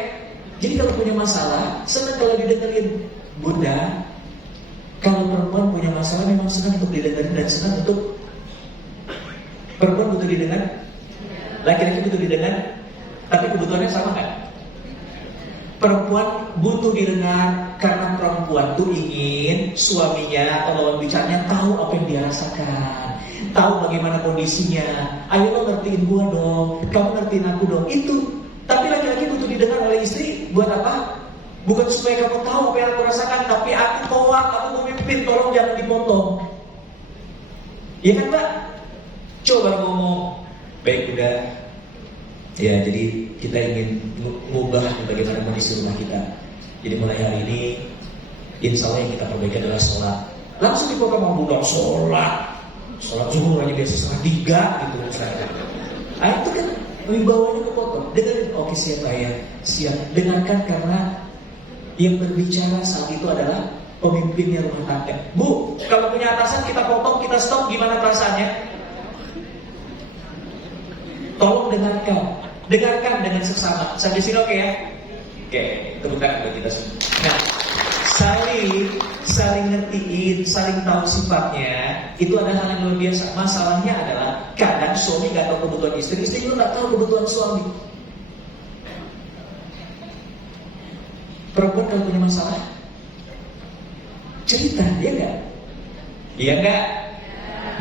Jadi kalau punya masalah, senang kalau didengerin. Bunda, kalau perempuan punya masalah memang senang untuk didengerin dan senang untuk perempuan butuh didengar, laki-laki butuh didengar, tapi kebutuhannya sama nggak? Perempuan butuh didengar karena perempuan tuh ingin suaminya atau lawan bicaranya tahu apa yang dia rasakan, tahu bagaimana kondisinya. Ayo lo ngertiin gua dong, kamu ngertiin aku dong. Itu. Tapi laki-laki butuh didengar oleh istri buat apa? Bukan supaya kamu tahu apa yang aku rasakan, tapi aku tolak, aku memimpin, tolong jangan dipotong. Iya kan Pak? Coba ngomong. Baik udah. Ya, jadi kita ingin mengubah bagaimana kondisi rumah kita. Jadi mulai hari ini, insya Allah yang kita perbaiki adalah sholat. Langsung dibuka mau budak sholat zuhur aja biasa 2:30 gitu misalnya. Ah itu kan wibawanya kepotong. Dengerin, oke siap ya, siap. Dengarkan karena yang berbicara saat itu adalah pemimpinnya rumah tangga. Bu, kalau punya atasan kita potong, kita stop, gimana perasaannya? Tolong dengarkan dengan seksama. Sampai sini oke ya? Oke, tepuk tangan buat kita semua. Nah, saling ngertiin, saling tahu sifatnya, itu adalah hal yang luar biasa. Masalahnya adalah kadang suami nggak tahu kebutuhan istri, istri juga nggak tahu kebutuhan suami. Perempuan kalau punya masalah cerita, iya nggak? Iya nggak?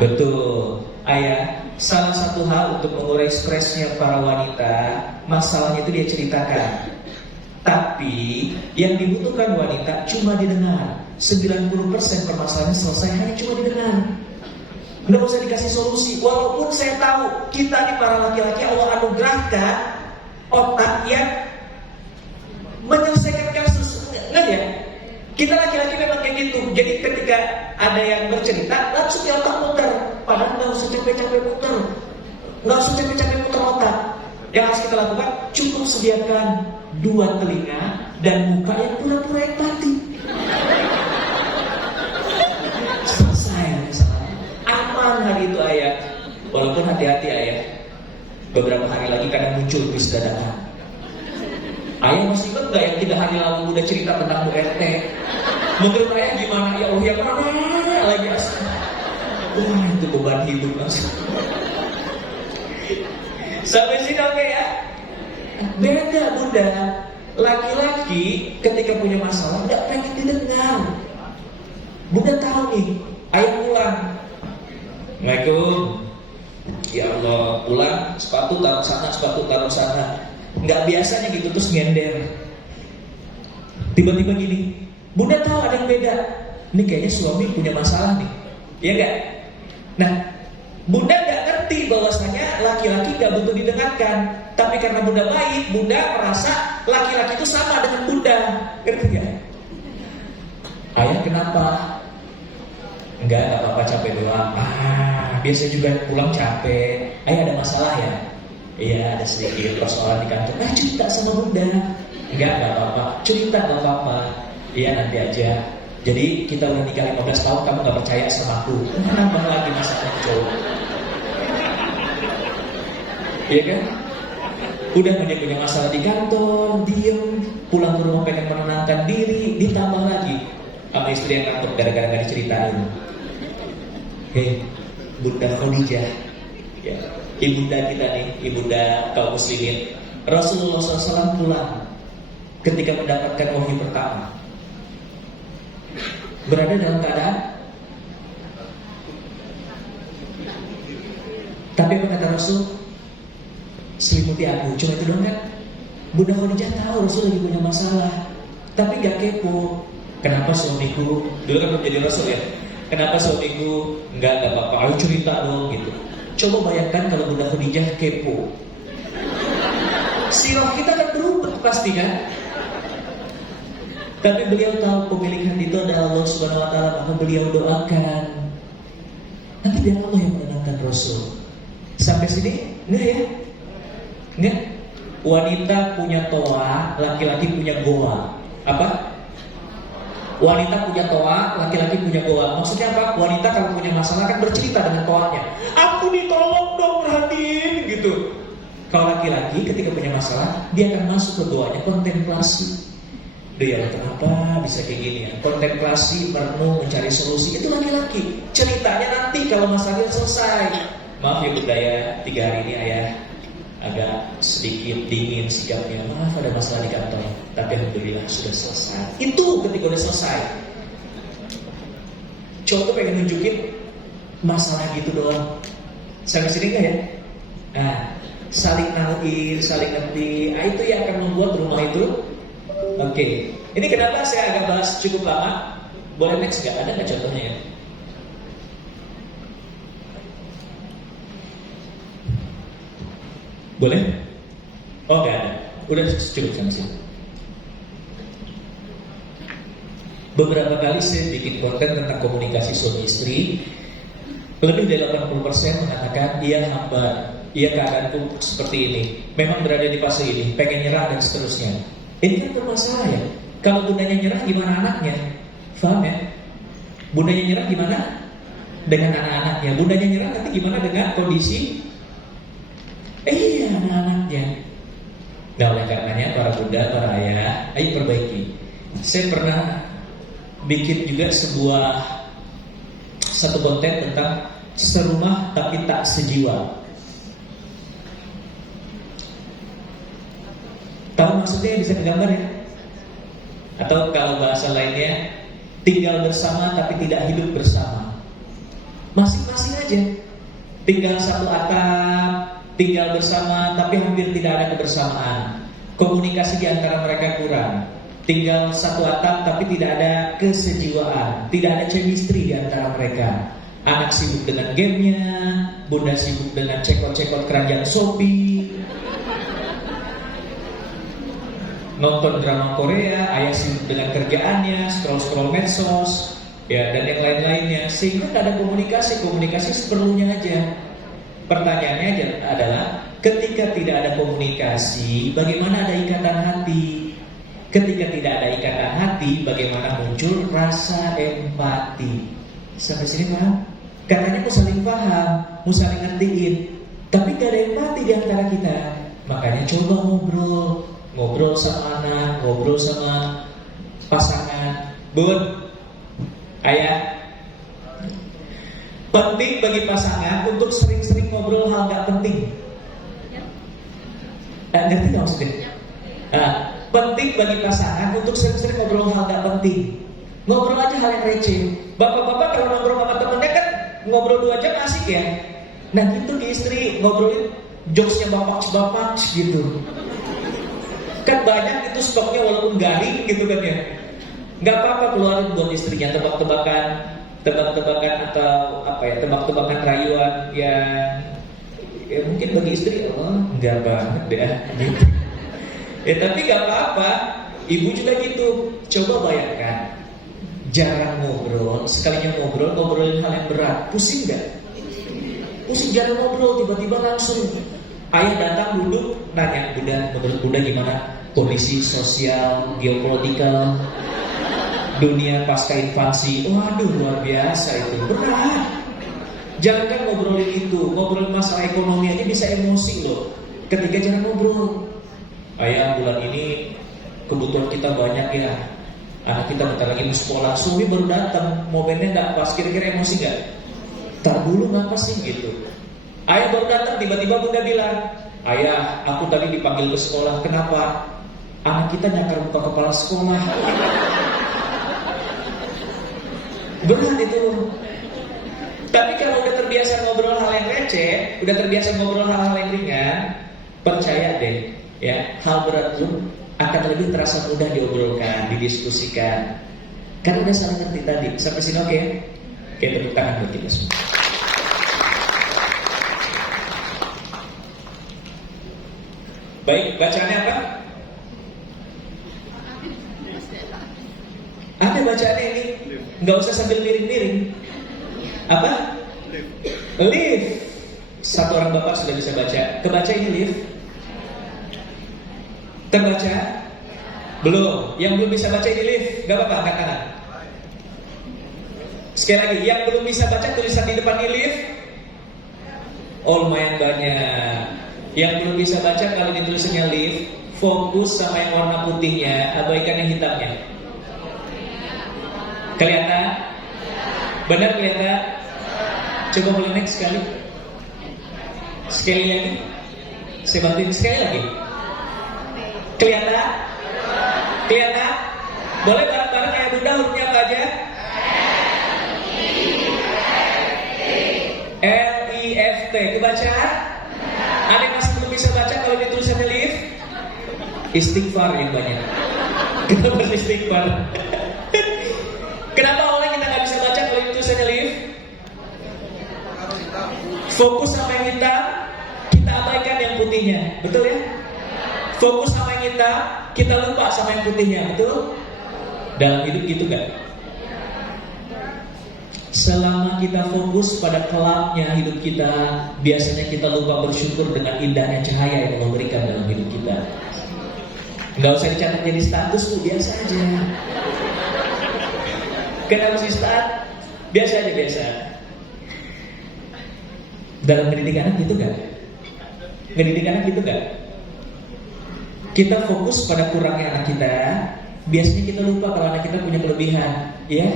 Betul. Ayah, salah satu hal untuk mengurai stresnya para wanita, masalahnya itu dia ceritakan. Tapi yang dibutuhkan wanita cuma didengar. 90% permasalahannya selesai hanya cuma didengar. Nggak usah dikasih solusi. Walaupun saya tahu kita nih para laki-laki Allah anugerahkan otak yang menyelesaikan kasus. Nggak ya? Kita laki-laki memang kayak gitu. Jadi ketika ada yang bercerita, langsung di otak muter. Padahal nggak usah capek-capek muter. Nggak usah capek-capek muter otak. Yang harus kita lakukan, cukup sediakan 2 telinga dan muka yang pura-pura empati. Selesai masalah. Aman hari itu ayah. Walaupun hati-hati ayah. Beberapa hari lagi kadang muncul bis dadakan. Ayah masih ingat gak yang 3 hari lalu udah cerita tentang Bu RT? Menurut ayah gimana? Ya Allah yang mana lagi asli? Wah itu beban hidup langsung. Sampai sini oke ya? Beda bunda. Laki-laki ketika punya masalah gak pengen didengar. Bunda tahu nih, ayah pulang. Assalamualaikum. Ya Allah, pulang sepatu taruh sana. Nggak biasanya gitu terus nyender. Tiba-tiba gini, bunda tahu ada yang beda. Ini kayaknya suami punya masalah nih, ya nggak? Nah, bunda nggak ngerti bahwasanya laki-laki nggak butuh didengarkan. Tapi karena bunda baik, bunda merasa laki-laki itu sama dengan bunda, ngerti nggak? Ayah kenapa? Nggak apa-apa capek doang. Biasa juga pulang capek. Ayah ada masalah ya? Iya ada sedikit persoalan di kantor. Cerita sama bunda. Enggak apa-apa. Cerita gak apa-apa. Iya nanti aja. Jadi kita udah nikah 15 tahun kamu gak percaya sama aku. Nambah lagi masalah cowok. Iya kan? Udah dia punya masalah di kantor, diem, pulang ke rumah pengen menenangkan diri, ditambah lagi sama istri yang ngantuk gara-gara gak diceritain. Hei, Bunda Khadijah, ya. Ibunda kita nih, ibunda kaum muslimin. Rasulullah SAW pulang ketika mendapatkan wahyu pertama. Berada dalam keadaan. Tapi apa kata Rasul? Selimuti aku. Cuma itu doang kan? Bunda Khadijah tahu Rasul lagi punya masalah, tapi gak kepo. Kenapa suamiku? Dulu kan belum jadi Rasul ya. Kenapa suamiku? Enggak apa-apa. Ayo cerita dong gitu. Coba bayangkan kalau Bunda Khadijah kepo. Sirah kita akan berubah pasti kan? Tapi beliau tahu pemilik hati itu adalah Allah Subhanahu wa taala, maka beliau doakan. Nanti biar Allah yang menenangkan Rasul. Sampai sini enggak ya? Enggak? Wanita punya toa, laki-laki punya goa. Apa? Wanita punya toa, laki-laki punya goa. Maksudnya apa? Wanita kalau punya masalah kan bercerita dengan toanya. Aku ditolong dong, perhatiin gitu. Kalau laki-laki ketika punya masalah, dia akan masuk ke goanya, kontemplasi. Dia kenapa bisa kayak gini ya? Kontemplasi, merenung, mencari solusi. Itu laki-laki. Ceritanya nanti kalau masalahnya selesai. Maaf ya bunda ya, 3 hari ini ayah agak sedikit dingin sikapnya. Maaf ada masalah di kantor, tapi alhamdulillah sudah selesai. Itu ketika udah selesai. Cowok tuh pengen nunjukin masalah gitu doang. Sampai sini enggak ya? Nah, saling naluin, saling ngerti. Itu yang akan membuat rumah itu oke. Ini kenapa saya agak bahas cukup lama? Boleh next nggak? Ada nggak contohnya ya? Boleh? Oh nggak ada. Udah cukup sampai sini. Beberapa kali saya bikin konten tentang komunikasi suami istri. Lebih dari 80% mengatakan ia hambar, ia keadaanku seperti ini, memang berada di fase ini, pengen nyerah dan seterusnya. Ini kan bermasalah ya. Kalau bundanya nyerah gimana anaknya? Faham ya? Bundanya nyerah gimana? Dengan anak-anaknya. Bundanya nyerah nanti gimana dengan kondisi anak-anaknya. Nah oleh karenanya para bunda, para ayah, ayo perbaiki. Saya pernah bikin juga satu konten tentang serumah tapi tak sejiwa. Tahu maksudnya, bisa digambar ya? Atau kalau bahasa lainnya, tinggal bersama tapi tidak hidup bersama. Masing-masing aja. Tinggal satu atap, tinggal bersama tapi hampir tidak ada kebersamaan. Komunikasi di antara mereka kurang. Tinggal satu atap tapi tidak ada kesejiwaan, tidak ada chemistry di antara mereka. Anak sibuk dengan gamenya, bunda sibuk dengan cekot-cekot keranjang Shopee, nonton drama Korea, ayah sibuk dengan kerjaannya, scroll-scroll medsos, ya, dan yang lain-lainnya, sehingga tidak ada komunikasi seperlunya aja. Pertanyaannya adalah, ketika tidak ada komunikasi, bagaimana ada ikatan hati? Ketika tidak ada ikatan hati, bagaimana muncul rasa empati? Sampai sini paham? Katanya mau saling paham, mau saling ngertiin, tapi gak ada empati di antara kita. Makanya coba ngobrol sama anak, ngobrol sama pasangan. Bun, ayah, penting bagi pasangan untuk sering-sering ngobrol hal gak penting. Ngerti gak maksudnya? Penting bagi pasangan untuk sering-sering ngobrol hal gak penting. Ngobrol aja hal yang receh. Bapak-bapak kalau ngobrol sama temennya kan ngobrol 2 jam asik ya. Nah gitu di istri, ngobrolin jokesnya bapak gitu. Kan banyak itu stoknya walaupun garing gitu kan ya. Gak apa-apa keluarin buat istrinya tebak-tebakan atau apa ya, tebak-tebakan rayuan yang ya mungkin bagi istri enggak banget deh gitu. Ya tapi gak apa-apa, ibu juga gitu. Coba bayangkan, jarang ngobrol, sekalinya ngobrolin hal yang berat, pusing gak? Pusing, jarang ngobrol, tiba-tiba langsung ayah datang duduk nanya, Bunda, menurut Bunda gimana kondisi sosial, geopolitikal, dunia pasca invasi? Waduh, luar biasa itu, berat. Jangan ngobrolin itu, ngobrolin masalah ekonomi aja bisa emosi loh ketika jarang ngobrol. Ayah, bulan ini kebutuhan kita banyak ya, anak kita bentar lagi mau sekolah, suami baru datang, momennya gak pas, kira-kira emosi gak? Tar dulu ngapa sih gitu. Ayah baru datang, tiba-tiba Bunda bilang, ayah, aku tadi dipanggil ke sekolah, kenapa? Anak kita nyakar muka kepala sekolah. Berat itu. Tapi kalau udah terbiasa ngobrol hal yang receh, udah terbiasa ngobrol hal-hal yang ringan, percaya deh, ya, hal berat pun akan lebih terasa mudah diobrolkan, didiskusikan. Karena udah saling ngerti tadi. Sampai sini oke? Oke, tepuk tangan buat kita semua. Baik, bacaannya apa? Apa bacaannya ini? Nggak usah sambil miring-miring. Apa? Live. Satu orang bapak sudah bisa baca. Kebaca ini live? Terbaca? Belum. Yang belum bisa baca ini live? Gak apa-apa, angkat tangan. Sekali lagi, yang belum bisa baca tulisan di depan ini live? Oh, lumayan banyak. Yang belum bisa baca kalau ditulisannya live, fokus sama yang warna putihnya, abaikan yang hitamnya. Kelihatan? Benar kelihatan? Coba boleh next sekali. Sekali lagi. Saya bantuin sekali lagi. Kelihatan? Kelihatan? Boleh bareng-bareng kayak Bunda hurufnya apa aja? L-I-F-T. Kebaca? Ada yang masih belum bisa baca kalau ditulisannya live? Istighfar yang banyak. Kenapa istighfar? Kenapa orang kita gak bisa baca kalau ditulisannya live? Fokus sama yang hitam, kita abaikan yang putihnya. Betul ya? Fokus sama yang hitam, kita lupa sama yang putihnya. Betul? Dalam hidup gitu gak? Selama kita fokus pada kelamnya hidup kita, biasanya kita lupa bersyukur dengan indahnya cahaya yang Allah berikan dalam hidup kita. Gak usah dicatat jadi status tuh, biasa aja. Kenapa sih start? Biasa aja, biasa. Dalam pendidik anak gitu gak? Pendidik anak gitu gak? Kita fokus pada kurangnya anak kita, biasanya kita lupa kalau anak kita punya kelebihan, ya.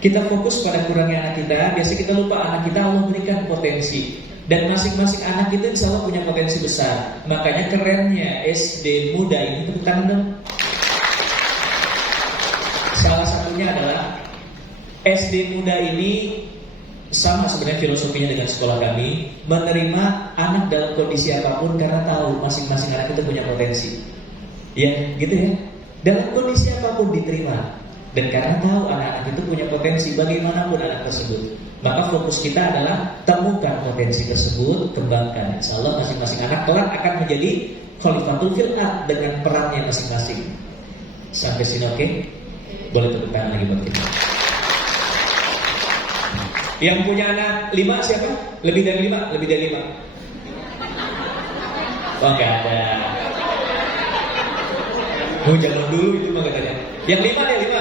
Kita fokus pada kurangnya anak kita, biasanya kita lupa anak kita Allah berikan potensi. Dan masing-masing anak itu insya Allah punya potensi besar. Makanya kerennya SD muda ini, tepuk tangan dong. Salah satunya adalah SD muda ini sama sebenarnya filosofinya dengan sekolah kami, menerima anak dalam kondisi apapun karena tahu masing-masing anak itu punya potensi. Ya, gitu ya. Dalam kondisi apapun diterima. Dan karena tahu anak-anak itu punya potensi bagaimanapun anak tersebut, maka fokus kita adalah temukan potensi tersebut, kembangkan. Insya Allah masing-masing anak kelak akan menjadi khalifatul fil ard dengan perannya masing-masing. Sampai sini oke? Boleh tepuk tangan lagi buat kita. Yang punya anak 5 siapa? Lebih dari 5? Lebih dari 5? Oh gak ada. Oh jangan dulu itu mah katanya. Yang 5 ya 5.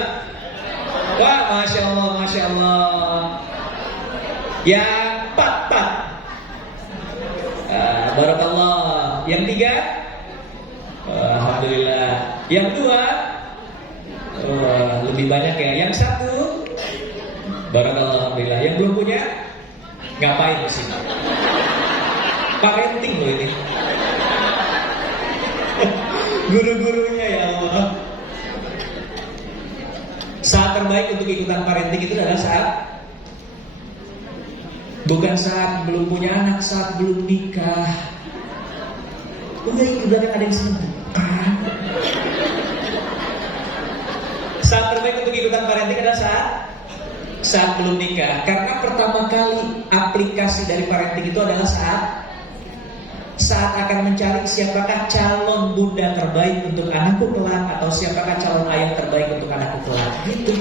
Wah Masya Allah, Masya Allah. Yang 4. Barakallah. Yang 3. Alhamdulillah. Yang 2. Lebih banyak ya. Yang 1. Barakallah, alhamdulillah. Yang belum punya, ngapain di sini? Parenting loh ini. Guru-gurunya ya Allah. Saat terbaik untuk ikutan parenting itu adalah saat, bukan saat belum punya anak, saat belum nikah. Udah itu belakang ada yang senang. Saat terbaik untuk ikutan parenting adalah saat belum nikah. Karena pertama kali aplikasi dari parenting itu adalah saat akan mencari siapakah calon bunda terbaik untuk anakku kelak, atau siapakah calon ayah terbaik untuk anakku kelak. Gitu.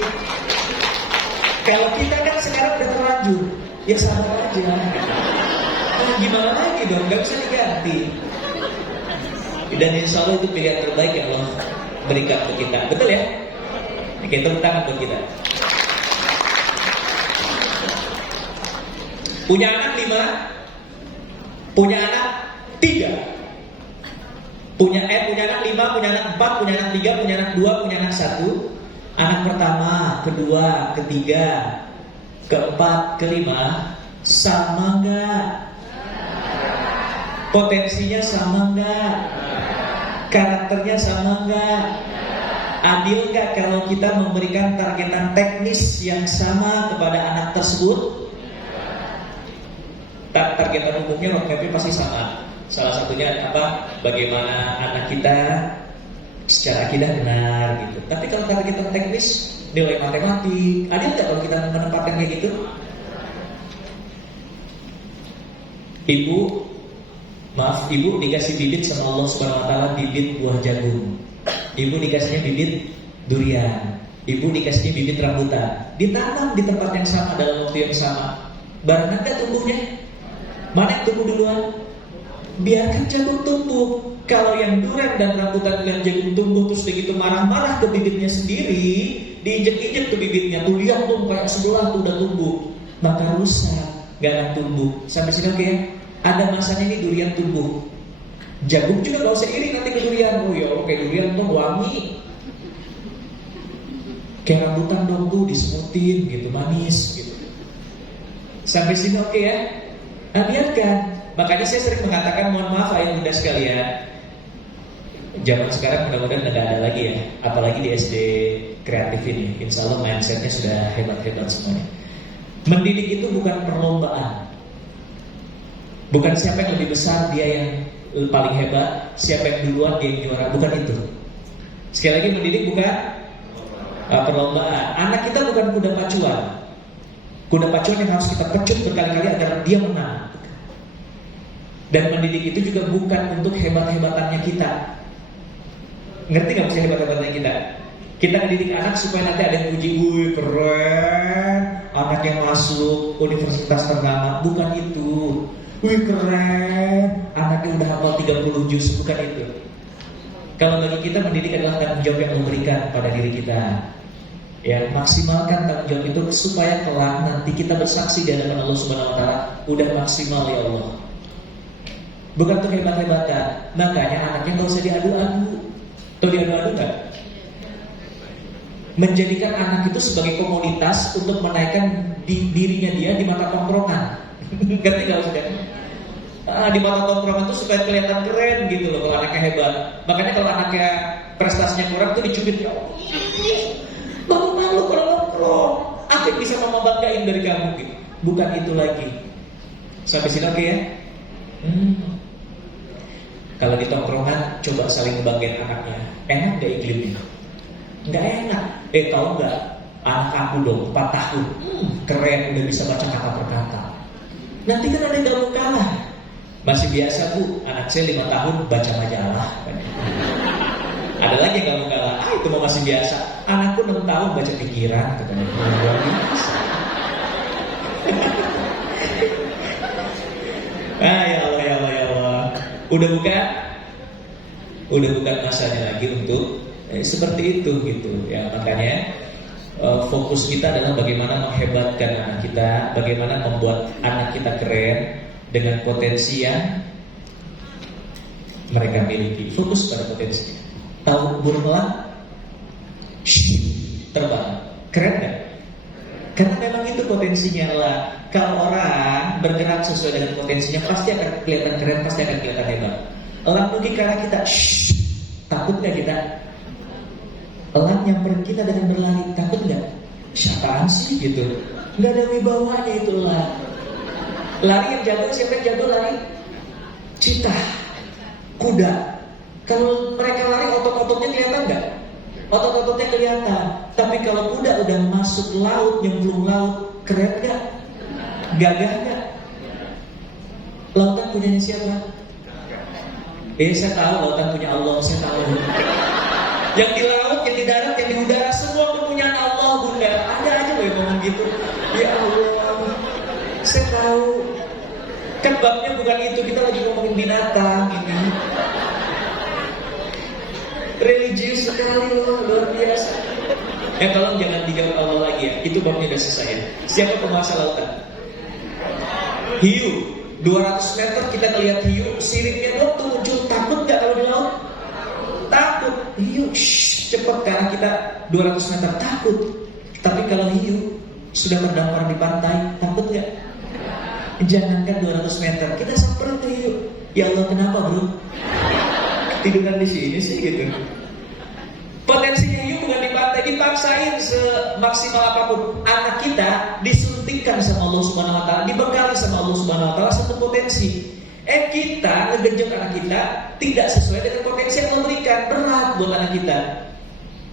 Kalau kita kan sekarang udah terlanjur, ya sabar aja. Nah, gimana lagi dong? Gak bisa diganti. Dan insya Allah itu pilihan terbaik yang Allah berikan untuk kita. Betul ya? Oke, tepuk tangan buat kita. Punya anak 5, punya anak 3, punya anak 5, punya anak 4, punya anak 3, punya anak 2, punya anak 1. Anak pertama, kedua, ketiga, keempat, kelima, sama enggak? Potensinya sama enggak? Karakternya sama enggak? Adil enggak kalau kita memberikan targetan teknis yang sama kepada anak tersebut? Targetan umumnya roadmapnya pasti sama. Salah satunya apa? Bagaimana anak kita secara akidah benar gitu. Tapi kalau targetan teknis, nilai matematik, adil nggak kalau kita menempatkan kayak gitu? Ibu dikasih bibit sama Allah Subhanahu Wa Taala, bibit buah jagung. Ibu dikasihnya bibit durian. Ibu dikasihnya bibit rambutan. Ditanam di tempat yang sama dalam waktu yang sama. Barengan nggak tumbuhnya? Mana yang tumbuh duluan? Biarkan jagung tumbuh. Kalau yang durian dan rambutan dan jagung tumbuh terus begitu marah-marah ke bibitnya sendiri, diinjek-injek ke bibitnya, tuh lihat tuh kayak sebelah tuh udah tumbuh, maka rusak, gak akan tumbuh. Sampai sini oke ya? Ada masanya ini durian tumbuh. Jagung juga gak usah iri nanti ke durian. Oh ya oke, durian tuh wangi. Kayak rambutan dong tuh disemutin gitu, manis gitu. Sampai sini oke ya? Nah, biarkan. Makanya saya sering mengatakan, mohon maaf ayah bunda sekalian, zaman sekarang mudah-mudahan tidak ada lagi ya, apalagi di SD kreatif ini. Insya Allah mindsetnya sudah hebat-hebat semuanya. Mendidik itu bukan perlombaan, bukan siapa yang lebih besar dia yang paling hebat, siapa yang duluan dia yang juara, bukan itu. Sekali lagi, mendidik bukan perlombaan. Anak kita bukan kuda pacuan. Kuda pacuan yang harus kita pecut berkali-kali agar dia menang. Dan mendidik itu juga bukan untuk hebat-hebatannya kita. Ngerti gak maksudnya hebat-hebatannya kita? Kita mendidik anak supaya nanti ada yang puji, wih keren, anak yang masuk universitas ternama. Bukan itu. Wih keren, anaknya udah hafal 30 juz. Bukan itu. Kalau bagi kita, mendidik adalah tanggung jawab yang memberikan pada diri kita. Ya, maksimalkan tanggung jawab itu supaya kelak nanti kita bersaksi di hadapan Allah Subhanahu Wa Taala, udah maksimal ya Allah. Bukan untuk hebat-hebatan. Makanya anaknya gak usah diadu-adu. Tahu diadu-adu gak? menjadikan anak itu sebagai komoditas untuk menaikkan dirinya dia di mata tongkrongan. Ngerti gak maksudnya? Di mata tongkrongan itu supaya kelihatan keren gitu loh kalau anaknya hebat. Makanya kalau anaknya prestasinya kurang tuh dicubit, ya baru malu kalau nongkrong. Apa yang bisa mama banggain dari kamu gitu? Bukan itu lagi. Sampai sini oke ya? Kalau di tongkrongan coba saling ngebanggain anaknya. Enak gak iklimnya? Nggak enak. Tahu nggak? Anak aku dong 4 tahun, keren, udah bisa baca kata per kata. Nanti kan ada yang gak mau kalah. Masih biasa bu, anak saya 5 tahun baca majalah. Ada lagi yang gak mau kalah. Itu mau masih biasa. Anakku 6 tahun baca pikiran. Luar biasa. Ya Allah, ya Allah, ya Allah. Udah bukan masanya lagi untuk seperti itu gitu ya. Makanya fokus kita adalah bagaimana menghebatkan anak kita, bagaimana membuat anak kita keren dengan potensi yang mereka miliki. Fokus pada potensi. Tahu burung elang terbang, keren kan? Karena memang itu potensinya lah. Kalau orang bergerak sesuai dengan potensinya pasti akan kelihatan keren, pasti akan kelihatan hebat. Elang pergi ke arah kita, takut nggak kita? Elang nyamperin kita dengan berlari, takut nggak? Siapaan sih gitu? Nggak ada wibawanya itu elang. Lari yang jago, siapa yang jago lari? Citah, kuda. Kalau mereka lari otot-ototnya kelihatan nggak? Otot-ototnya kelihatan. Tapi kalau kuda udah masuk laut, nyemplung laut, keren nggak? Gagah nggak? Lautan punyanya siapa? Saya tahu lautan punya Allah, saya tahu. Yang di laut, yang di darat, yang di udara, semua kepunyaan Allah, bunda. Ada aja loh yang ngomong gitu. Ya Allah, saya tahu. Kan babnya bukan itu, kita lagi ngomongin binatang ini. Religius sekali loh, luar biasa. Ya tolong jangan dijawab Allah lagi ya. Itu babnya udah selesai ya. Siapa penguasa lautan? Hiu. 200 meter kita ngelihat hiu, siripnya doang tuh muncul. Takut gak kalau di laut? Takut. Hiu cepet karena kita 200 meter takut. Tapi kalau hiu sudah terdampar di pantai, takut gak? Jangankan 200 meter, kita samperin tuh hiu. Ya Allah, kenapa bro? Tiduran di sini sih gitu. Potensinya hiu bukan di pantai, dipaksain semaksimal apapun. Anak kita disuntikkan sama Allah Subhanahu Wa Taala, dibekali sama Allah Subhanahu Wa Taala satu potensi. Kita ngegenjot anak kita tidak sesuai dengan potensi yang Allah berikan. Berat buat anak kita.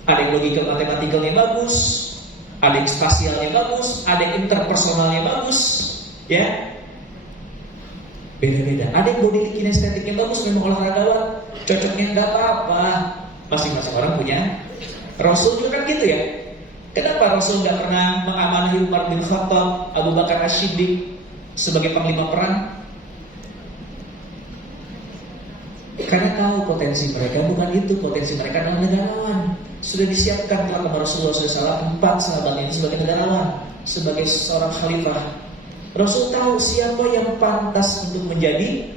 Ada yang logika matematikalnya bagus, ada yang spasialnya bagus, ada yang interpersonalnya bagus, ya. Beda-beda. Ada yang body kinestetiknya bagus, memang olahragawan, cocoknya nggak apa-apa. Masing-masing orang punya. Rasul juga kan gitu ya. Kenapa Rasul nggak pernah mengamanahi Umar bin Khattab, Abu Bakar As-Siddiq sebagai panglima perang? Karena tahu potensi mereka bukan itu. Potensi mereka adalah negarawan. Sudah disiapkan telah sama Rasulullah SAW 4 sahabat ini sebagai negarawan, sebagai seorang khalifah. Rasul tahu siapa yang pantas untuk menjadi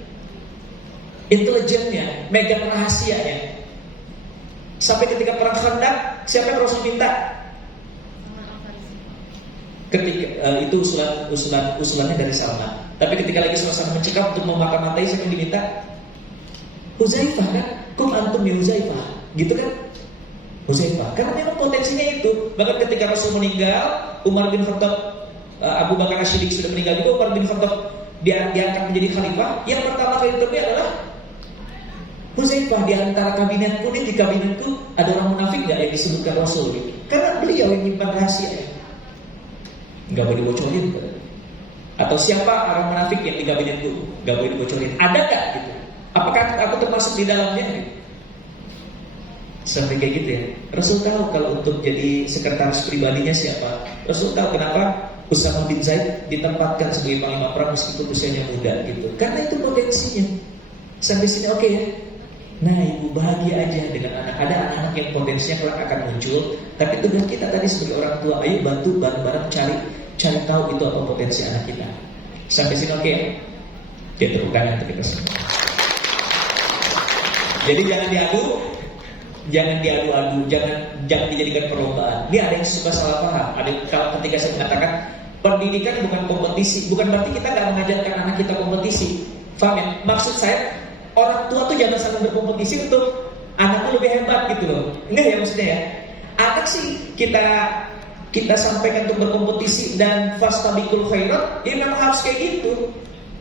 intelijennya, megang rahasianya. Sampai ketika perang Khandaq, siapa yang Rasul minta? Ketika itu usulannya dari Salman. Tapi ketika lagi suasana mencekam untuk memata-matai, siapa yang diminta? Huzaifah kan? Kum antum ya Huzaifah, gitu kan? Huzaifah. Karena memang potensinya itu. Bahkan ketika Rasul meninggal, Umar bin Khattab, Abu Bakar As-Siddiq sudah meninggal juga, Umar bin Khattab diangkat menjadi khalifah. Yang pertama kali terpilih adalah Huzaifah. Di antara kabinetku nih, di kabinetku ada orang munafik nggak yang disebutkan Rasul? Karena beliau yang menyimpan rahasia, nggak boleh dibocorin. Atau siapa orang munafik yang di kabinetku? Nggak boleh dibocorin. Ada nggak gitu? Apakah aku termasuk di dalamnya? Sampai kayak gitu ya. Rasul tahu kalau untuk jadi sekretaris pribadinya siapa. Rasul tahu kenapa Usama bin Zaid ditempatkan sebagai panglima perang meskipun usianya muda gitu. Karena itu potensinya. Sampai sini oke ya. Nah ibu bahagia aja dengan anak. Ada anak-anak yang potensinya kelak akan muncul. Tapi tugas kita tadi sebagai orang tua, ayo bantu bareng-bareng cari tahu itu apa potensi anak kita. Sampai sini oke ya. Dia tepuk tangan untuk kita semua. Jadi jangan diadu, Jangan diadu-adu, jangan dijadikan perlombaan. Ini ada yang suka salah paham. Kalau ketika saya mengatakan pendidikan bukan kompetisi, bukan berarti kita nggak mengajarkan anak kita kompetisi. Faham ya? Maksud saya orang tua tuh jangan saling berkompetisi untuk anakku lebih hebat gitu loh. Enggak ya maksudnya ya. Anak sih kita sampaikan untuk berkompetisi dan fastabiqul khairat, ya memang harus kayak gitu.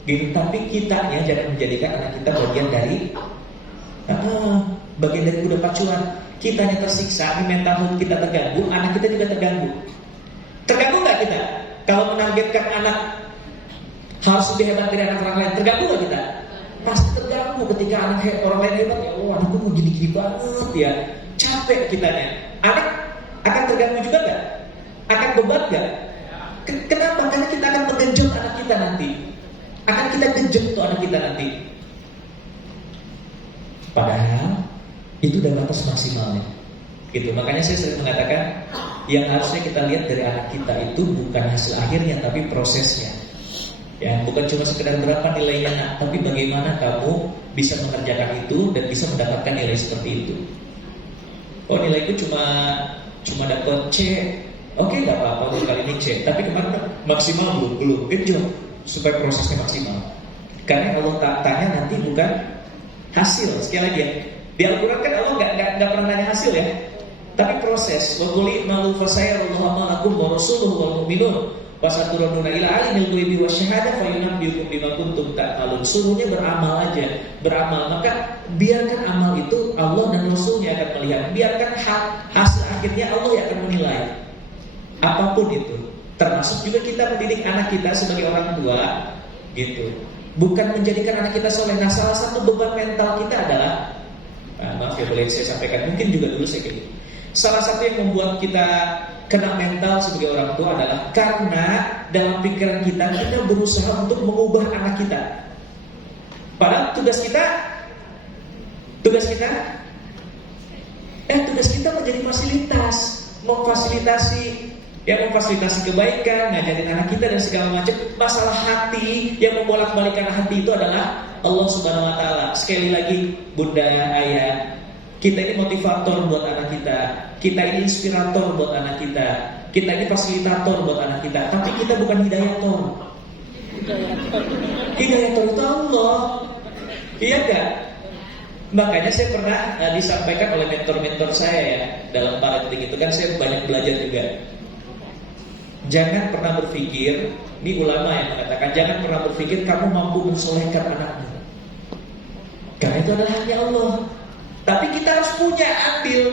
Tapi kitanya jangan menjadikan anak kita bagian dari kuda pacuan. Kitanya tersiksa, mental health kita terganggu, anak kita juga terganggu. Terganggu nggak kita? Kalau menargetkan anak harus lebih hebat dari anak orang lain, terganggu nggak kita? Pasti terganggu ketika anak orang lain hebat. Ya, anakku mau gini-gini banget ya. Capek kitanya. Anak akan terganggu juga nggak? Akan beban nggak? Kenapa? Karena kita akan menggenjot anak kita nanti. Akan kita genjot tuh anak kita nanti. Padahal itu udah batas maksimalnya. Gitu. Makanya saya sering mengatakan yang harusnya kita lihat dari anak kita itu bukan hasil akhirnya tapi prosesnya. Ya, bukan cuma sekedar berapa nilainya, nak, tapi bagaimana kamu bisa mengerjakan itu dan bisa mendapatkan nilai seperti itu. Oh, nilaiku cuma dapat C. Oke, nggak apa-apa kali ini C. Tapi kemarin maksimal belum genjot supaya prosesnya maksimal. Karena Allah tanya nanti bukan hasil. Sekali lagi ya, di Al-Quran kan Allah nggak pernah nanya hasil ya, tapi proses. Wa qul i'malu fasayarallahu amalakum wa rasuluhu wal mu'minun wasaturaduna ila alimil ghaibi wasyahadah fayunabbiukum bima kuntum ta'malun. Suruhnya beramal aja, beramal. Maka biarkan amal itu Allah dan Rasulnya akan melihat. Biarkan hasil akhirnya Allah yang akan menilai. Apapun itu, termasuk juga kita mendidik anak kita sebagai orang tua, gitu. Bukan menjadikan anak kita soleh. Nah, salah satu beban mental kita adalah, maaf ya boleh saya sampaikan, mungkin juga dulu saya kayak gitu. Salah satu yang membuat kita kena mental sebagai orang tua adalah karena dalam pikiran kita berusaha untuk mengubah anak kita. Padahal tugas kita menjadi memfasilitasi kebaikan, ngajarin anak kita dan segala macam. Masalah hati yang membolak-balikan hati itu adalah Allah Subhanahu wa taala. Sekali lagi, Bunda, Ayah, kita ini motivator buat anak kita. Kita ini inspirator buat anak kita. Kita ini fasilitator buat anak kita. Tapi kita bukan hidayator. Hidayator itu Allah. Iya enggak? Makanya saya pernah disampaikan oleh mentor-mentor saya ya, dalam parenting itu kan saya banyak belajar juga. Jangan pernah berpikir, ini ulama yang mengatakan, jangan pernah berpikir kamu mampu mensolehkan anakmu, karena itu adalah haknya Allah. Tapi kita harus punya andil,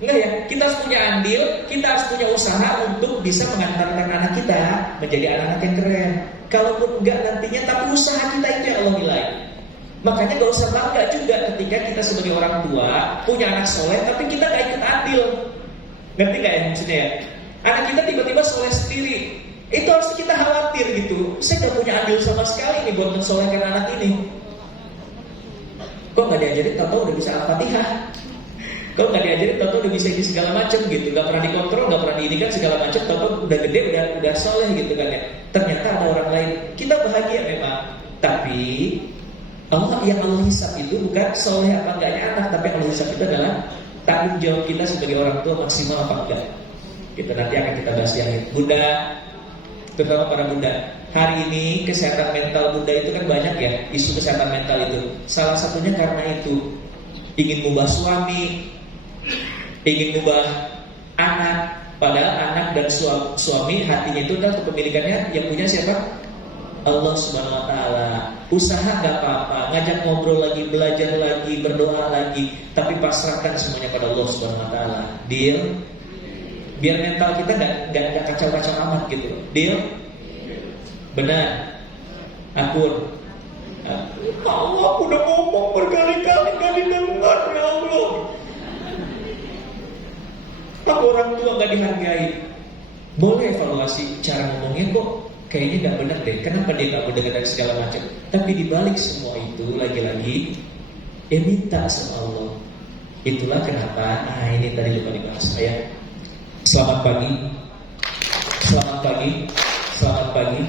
enggak ya? Kita harus punya andil, kita harus punya usaha untuk bisa mengantarkan anak kita menjadi anak-anak yang keren. Kalaupun enggak nantinya, tapi usaha kita itu yang Allah nilai. Makanya gak usah bangga juga ketika kita sebagai orang tua punya anak soleh, tapi kita gak ikut andil. Ngerti gak ya maksudnya ya? Anak kita tiba-tiba soleh sendiri, itu harus kita khawatir gitu. Saya gak punya andil sama sekali nih buat mensolehkan anak ini. Kok gak diajarin, tau-tau udah bisa Al-Fatihah. Kok gak diajarin, tau-tau udah bisa ini segala macam gitu. Gak pernah dikontrol, gak pernah diindikan segala macam. Tau-tau udah gede, udah soleh gitu kan ya. Ternyata ada orang lain. Kita bahagia memang, tapi Allah hisab itu bukan soleh apa enggaknya anak, tapi Allah hisab itu adalah tanggung jawab kita sebagai orang tua maksimal apa enggak. Kita nanti akan kita bahas yang ini. Bunda, terutama para bunda, hari ini kesehatan mental bunda itu kan banyak ya, isu kesehatan mental itu. Salah satunya karena itu ingin mengubah suami, ingin mengubah anak, padahal anak dan suami hatinya itu adalah kepemilikannya yang punya siapa? Allah Subhanahu wa taala. Usaha gak apa-apa, ngajak ngobrol lagi, belajar lagi, berdoa lagi, tapi pasrahkan semuanya pada Allah Subhanahu wa taala. Deal? Biar mental kita enggak kacau-kacau amat gitu. Deal? Benar. Akur. Allah udah ngomong berkali-kali gak didengar, ya Allah. Aku orang tua gak dihargai. Boleh evaluasi cara ngomongnya kok kayaknya gak benar deh. Kenapa dia gak mendengar dan segala macam. Tapi dibalik semua itu lagi-lagi minta sama Allah. Itulah kenapa ini tadi lupa dibahas saya. Selamat pagi. Selamat pagi. Selamat pagi.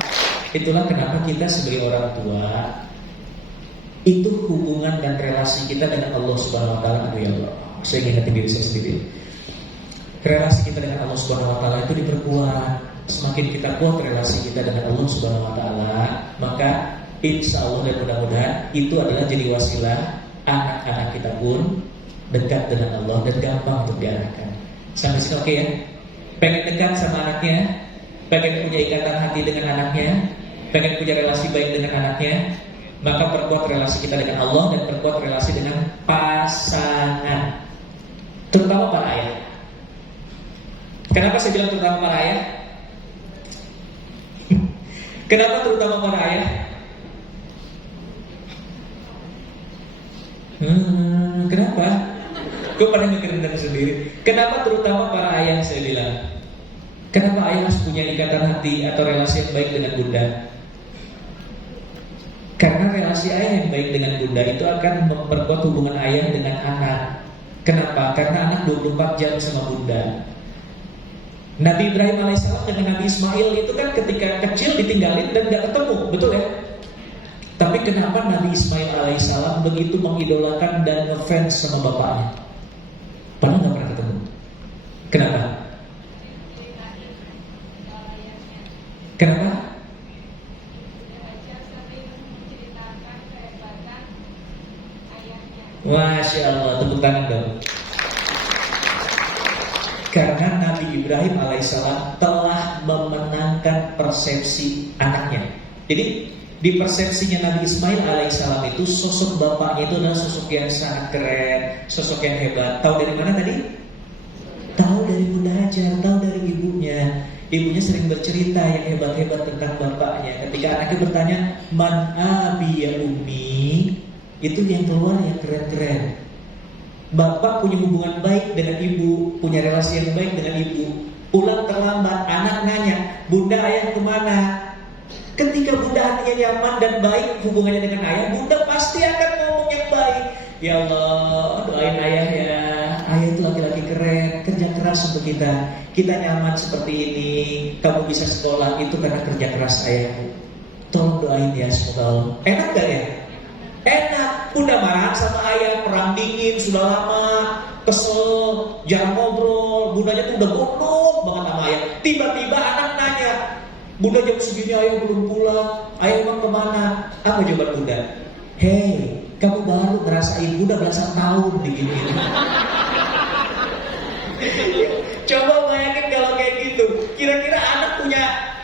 Itulah kenapa kita sebagai orang tua itu hubungan dan relasi kita dengan Allah Subhanahu wa taala, ya Allah. saya ingatin diri saya sendiri. Relasi kita dengan Allah Subhanahu wa taala itu diperkuat. Semakin kita kuat relasi kita dengan Allah Subhanahu wa taala, maka insya Allah dan mudah-mudahan itu adalah jadi wasilah anak-anak kita pun dekat dengan Allah dan gampang untuk diarahkan. Sampai sini oke ya? Pengen dekat sama anaknya, pengen punya ikatan hati dengan anaknya, pengen punya relasi baik dengan anaknya, maka perkuat relasi kita dengan Allah dan perkuat relasi dengan pasangan, terutama para ayah. Kenapa saya bilang terutama para ayah? Kenapa terutama para ayah? Kenapa? Gue pernah mikirin diri sendiri. Kenapa terutama para ayah saya bilang? Kenapa ayah harus punya ikatan hati atau relasi yang baik dengan bunda? Karena relasi ayah yang baik dengan bunda itu akan memperkuat hubungan ayah dengan anak. Kenapa? Karena anak 24 jam sama bunda. Nabi Ibrahim alaihissalam dengan Nabi Ismail itu kan ketika kecil ditinggalin dan gak ketemu, betul ya? Tapi kenapa Nabi Ismail alaihissalam begitu mengidolakan dan ngefans sama bapaknya? Padahal gak pernah ketemu. Kenapa? Kenapa? Masya Allah, tepuk tangan dong. Karena Nabi Ibrahim alaihissalam telah memenangkan persepsi anaknya. Jadi di persepsinya Nabi Ismail alaihissalam itu sosok bapaknya itu adalah sosok yang sangat keren, sosok yang hebat. Tahu dari mana tadi? Tahu dari Bunda Hajar, tahu dari ibunya. Ibunya sering bercerita yang hebat-hebat tentang bapaknya. Ketika anaknya bertanya, "Man abi ya ummi?" Itu yang keluar yang keren-keren. Bapak punya hubungan baik dengan ibu, punya relasi yang baik dengan ibu. Pulang terlambat, anak nanya, "Bunda, ayah kemana?" Ketika bunda hatinya nyaman dan baik hubungannya dengan ayah, bunda pasti akan ngomong yang baik. Ya Allah, doain ayah ya. Ayah itu laki-laki keren, kerja keras untuk kita. Kita nyaman seperti ini. Kamu bisa sekolah itu karena kerja keras ayahku. Tolong doain ya, semoga Allah. Enak gak ya? Enak. Bunda marah sama ayah, perang dingin sudah lama, kesel, jarang ngobrol. Bundanya tuh udah gondok banget sama ayah. Tiba-tiba anak nanya, "Bunda, jam segini ayah belum pulang. Ayah emang kemana?" Apa jawaban bunda? "Hei, kamu baru ngerasain bunda belasan tahun diginiin." Coba bayangin kalau kayak gitu. Kira-kira anak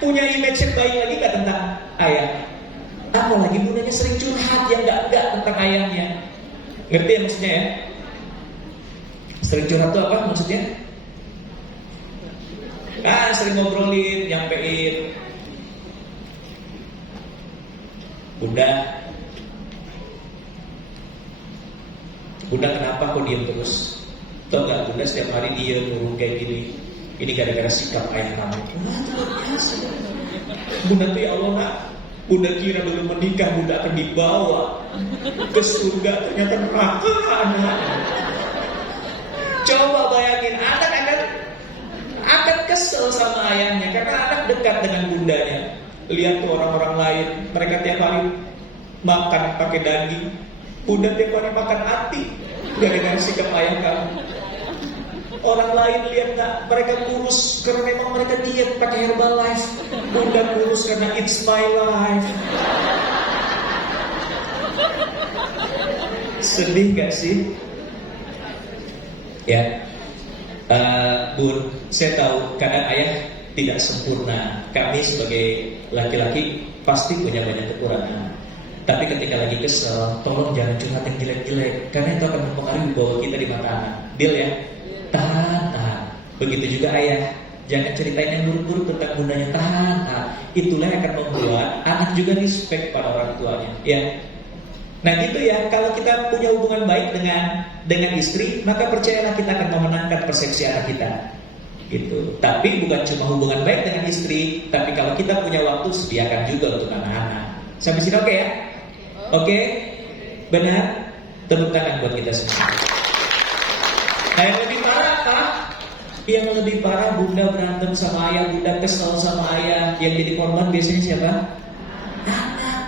punya image yang baik lagi gak tentang ayah? Apalagi bundanya sering curhat yang enggak tentang ayahnya. Ngerti ya maksudnya ya? Sering curhat tuh apa maksudnya? Sering ngobrolin, nyampein, Bunda kenapa kok diem terus? Tau gak, Bunda setiap hari diem ngomong kayak gini. Ini gara-gara sikap ayah kamu. Bunda tuh ya Allah nak, Bunda kira belum menikah Bunda akan dibawa ke surga, ternyata neraka anak. Coba bayangin, anak akan kesel sama ayahnya karena anak dekat dengan bundanya. Lihat tuh orang-orang lain, mereka tiap hari makan pakai daging, bunda tiap hari makan hati gara-gara sikap ayah kamu. Orang lain lihat nggak, mereka kurus karena memang mereka diet pakai Herbalife. Bunda kurus karena it's my life. Sedih gak sih? Ya, Bun, saya tahu kadang ayah tidak sempurna. Kami sebagai laki-laki pasti punya banyak kekurangan. Tapi ketika lagi kesel, tolong jangan curhat yang jelek-jelek, karena itu akan mempengaruhi bahwa kita di mata anak. Deal ya? Tahan. Begitu juga ayah, jangan ceritain yang buruk-buruk tentang bundanya. Tahan. Itulah yang akan membuat anak juga respect pada orang tuanya. Ya. Nah gitu ya, kalau kita punya hubungan baik dengan istri, maka percayalah kita akan memenangkan persepsi anak kita. Gitu. Tapi bukan cuma hubungan baik dengan istri, tapi kalau kita punya waktu, sediakan juga untuk anak-anak. Sampai sini oke ya? Oke? Benar? Tepuk tangan buat kita semua. Nah yang lebih parah apa? Yang lebih parah bunda berantem sama ayah, bunda kesel sama ayah. Yang jadi korban biasanya siapa? Anak.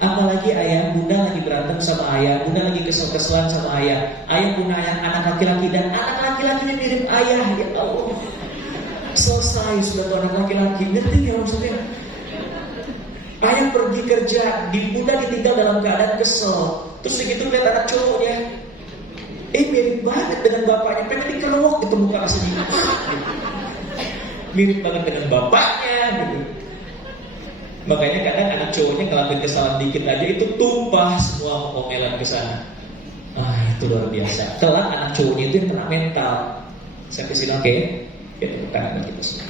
Apalagi ayah, bunda lagi berantem sama ayah, bunda lagi kesel-keselan sama ayah. Ayah punya anak laki-laki dan anak laki-lakinya mirip ayah. Ya Allah, selesai sudah tuh anak laki-laki. Ngerti ya maksudnya? Ayah pergi kerja, bunda ditinggal dalam keadaan kesel. Terus begitu lihat anak cowoknya, mirip banget dengan bapaknya. Pengen dikerok gitu muka sedih. Mirip banget dengan bapaknya gitu. Makanya kadang anak cowoknya ngelakuin kesalahan dikit aja itu tumpah semua omelan ke sana. Itu luar biasa. Kelak anak cowoknya itu yang kena mental. Sampai sini oke? Ya tepuk tangan kita semua.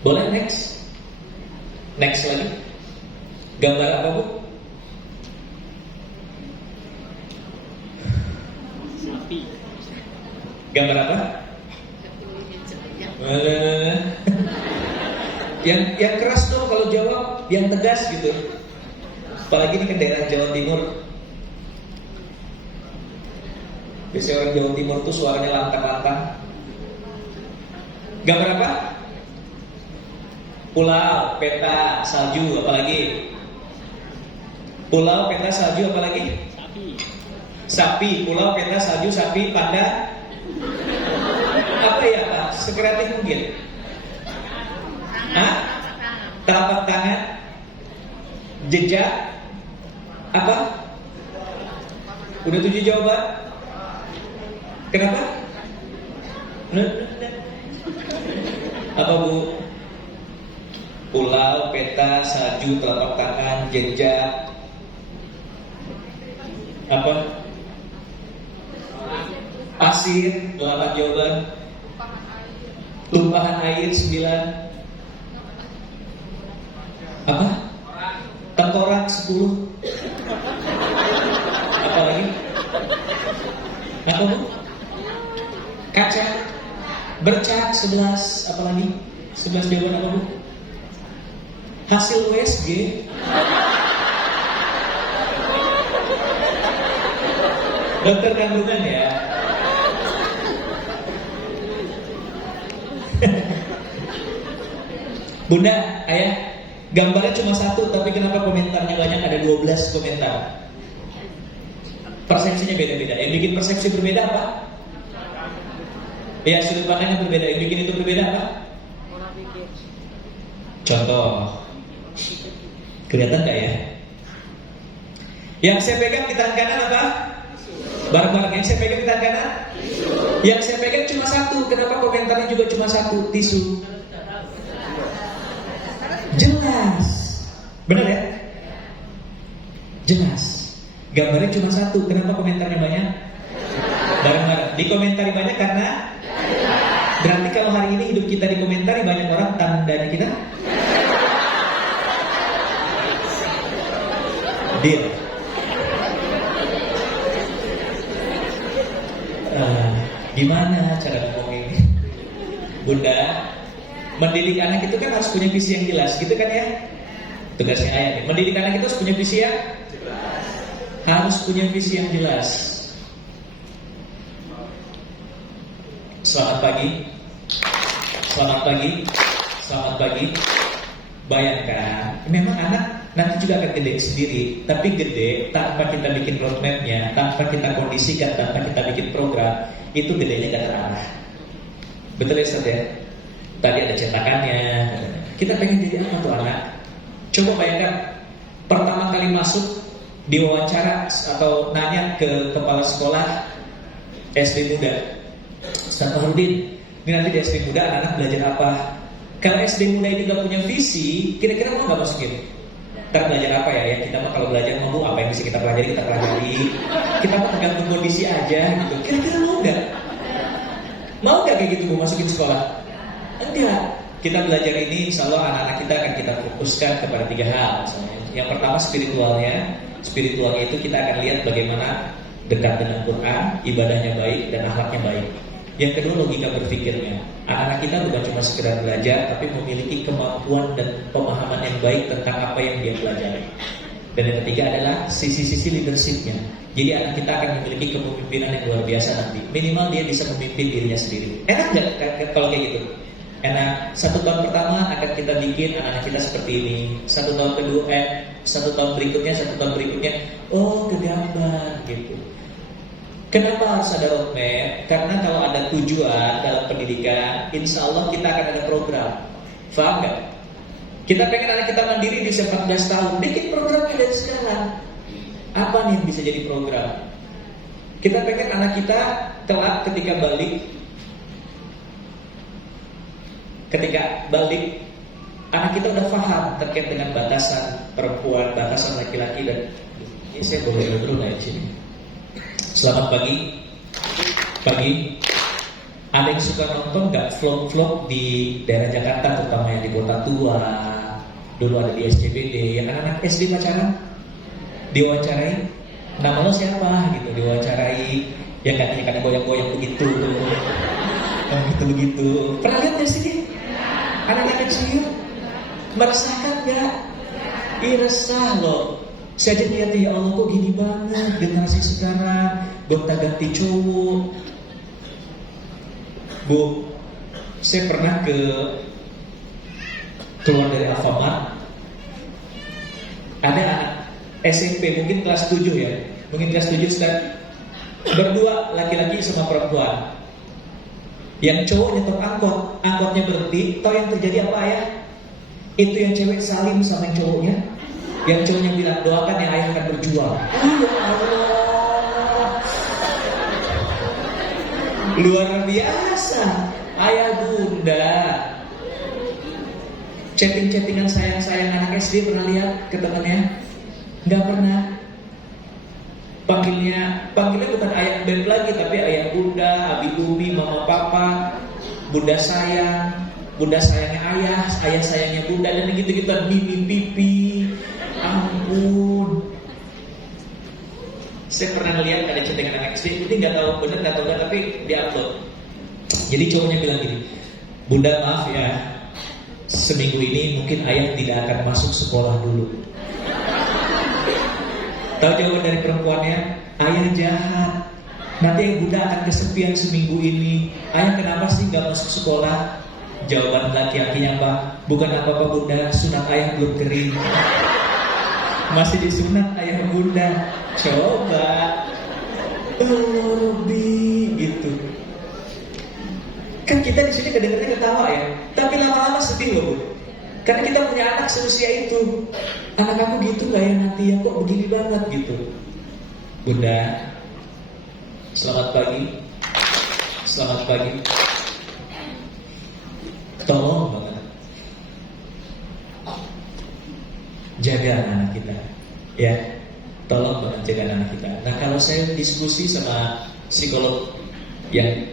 Boleh next? Next lagi. Gambar apa Bu? Sapi. Gambar apa? Yang keras dong kalau jawab, yang tegas gitu. Apalagi ini kan daerah Jawa Timur. Biasanya orang Jawa Timur tuh suaranya lantang-lantang. Gambar apa? Pulau, peta, salju, apalagi? Pulau, peta, salju, apalagi? Sapi. Sapi, pulau, peta, salju, sapi, panda. Apa ya Pak? Sekreatif mungkin. Telapak tangan. Jejak. Apa? Udah 7 jawaban. Kenapa? Apa Bu? Pulau, peta, salju, telapak tangan, jejak. Apa? Pasir, 8 jawaban. Tumpahan air 9. Apa? Tengkorak 10. Apa lagi? Apa Bu? Kaca. Bercak 11. Apa lagi? 11 jawaban apa Bu? Hasil USG. Dokter kandungan ya. Bunda, ayah, gambarnya cuma 1, tapi kenapa komentarnya banyak? Ada 12 komentar. Persepsinya beda-beda. Yang bikin persepsi berbeda apa? Ya, sudut pandang yang berbeda. Yang bikin itu berbeda apa? Contoh. Kelihatan gak ya? Yang saya pegang di tangan kanan apa? Barang-barang yang saya pegang di tangan kanan? Yang saya pegang cuma 1. Kenapa komentarnya juga cuma 1? Tisu. Jelas. Benar ya? Jelas. Gambarnya cuma 1. Kenapa komentarnya banyak? Barang-barang. Dikomentari banyak karena berarti kalau hari ini hidup kita dikomentari banyak orang, tandanya kita deal. Gimana cara ngomongin Bunda? Mendidik anak itu kan harus punya visi yang jelas, gitu kan ya? Tugasnya ayah nih. Mendidik anak itu harus punya visi yang jelas. Harus punya visi yang jelas. Selamat pagi. Selamat pagi. Selamat pagi. Bayangkan, memang anak nanti juga akan gede sendiri, tapi gede tanpa kita bikin roadmapnya, tanpa kita kondisikan, tanpa kita bikin program, itu gedenya gak terarah. Betul ya Ustaz ya? Tadi ada cetakannya. Kita pengen jadi apa tuh anak? Coba bayangkan, pertama kali masuk diwawancara atau nanya ke kepala sekolah SD muda, Ustaz Fahrudin, ini nanti di SD muda anak-anak belajar apa? Kalau SD muda ini gak punya visi, kira-kira mau gak masukin? Ntar belajar apa ya? Kita mah kalau belajar mau apa yang bisa kita pelajari, kita pelajari. Kita mah tergantung kondisi aja gitu. Kira-kira mau gak? Mau gak kayak gitu Bu masukin sekolah? Enggak. Kita belajar ini insya Allah anak-anak kita akan kita fokuskan kepada 3 hal misalnya. Yang pertama spiritualnya. Spiritualnya itu kita akan lihat bagaimana dekat dengan Quran, ibadahnya baik dan akhlaknya baik. Yang kedua logika berpikirnya. Anak-anak kita bukan cuma sekedar belajar, tapi memiliki kemampuan dan pemahaman yang baik tentang apa yang dia pelajari. Dan yang ketiga adalah sisi-sisi leadershipnya. Jadi anak kita akan memiliki kepemimpinan yang luar biasa nanti. Minimal dia bisa memimpin dirinya sendiri. Enak nggak kalau kayak gitu? Enak. 1 tahun pertama akan kita bikin anak-anak kita seperti ini. 1 tahun kedua, 1 tahun berikutnya, 1 tahun berikutnya, oh kegambar gitu. Kenapa harus ada roadmap? Karena kalau ada tujuan dalam pendidikan, insya Allah kita akan ada program. Paham nggak? Kita pengen anak kita mandiri di 14 tahun, bikin programnya dari sekarang. Apa nih yang bisa jadi program? Kita pengen anak kita kelak ketika balik, anak kita udah paham terkait dengan batasan perempuan, batasan laki-laki dan ini saya boleh ngobrol di sini. Selamat pagi. Ada yang suka nonton nggak vlog-vlog di daerah Jakarta, terutama yang di Kota Tua? Dulu ada di SCBD, yang anak-anak SD pacaran diwawancarai, nama lo siapa gitu, diwawancarai, yang katanya kadang goyang-goyang begitu, begitu. Pernah lihat ya sih? Anak-anak kecil merasakan nggak? Resah loh. Saya aja lihat ya Allah kok gini banget generasi sekarang, gonta-ganti cowok. Bu, saya pernah keluar dari Alfamart. Ada anak SMP mungkin kelas 7 ya, mungkin kelas 7 sekarang berdua laki-laki sama perempuan. Yang cowok nyetor angkotnya berhenti. Tahu yang terjadi apa ya? Itu yang cewek salim sama yang cowoknya. Yang cowoknya bilang doakan ya ayah akan berjuang. Ya Allah, luar biasa. Ayah bunda chatting-chattingan sayang-sayang anak SD pernah lihat ke temannya? Nggak pernah. Panggilnya bukan ayah beb lagi, tapi ayah bunda, abi umi, mama papa, bunda sayangnya ayah sayangnya bunda, dan gitu-gituan, mimi pipi. Ampun. Saya pernah lihat ada chattingan anak SD, ini nggak tahu benar nggak tahu nggak, tapi diupload. Jadi cowoknya bilang gini, bunda maaf ya, seminggu ini mungkin ayah tidak akan masuk sekolah dulu. Tahu jawaban dari perempuannya? Ayah jahat. Nanti bunda akan kesepian seminggu ini. Ayah kenapa sih nggak masuk sekolah? Jawaban laki-lakinya apa? Bukan apa-apa bunda, sunat ayah belum kering. Masih disunat ayah bunda. Coba, lebih gitu. Kan kita di sini kedengarannya ketawa ya, tapi lama-lama sedih loh. Karena kita punya anak seusia itu. Anak aku gitu gak ya nanti ya, kok begini banget gitu. Bunda, selamat pagi. Tolong banget jaga anak kita, ya. Tolong banget jaga anak kita. Nah kalau saya diskusi sama psikolog yang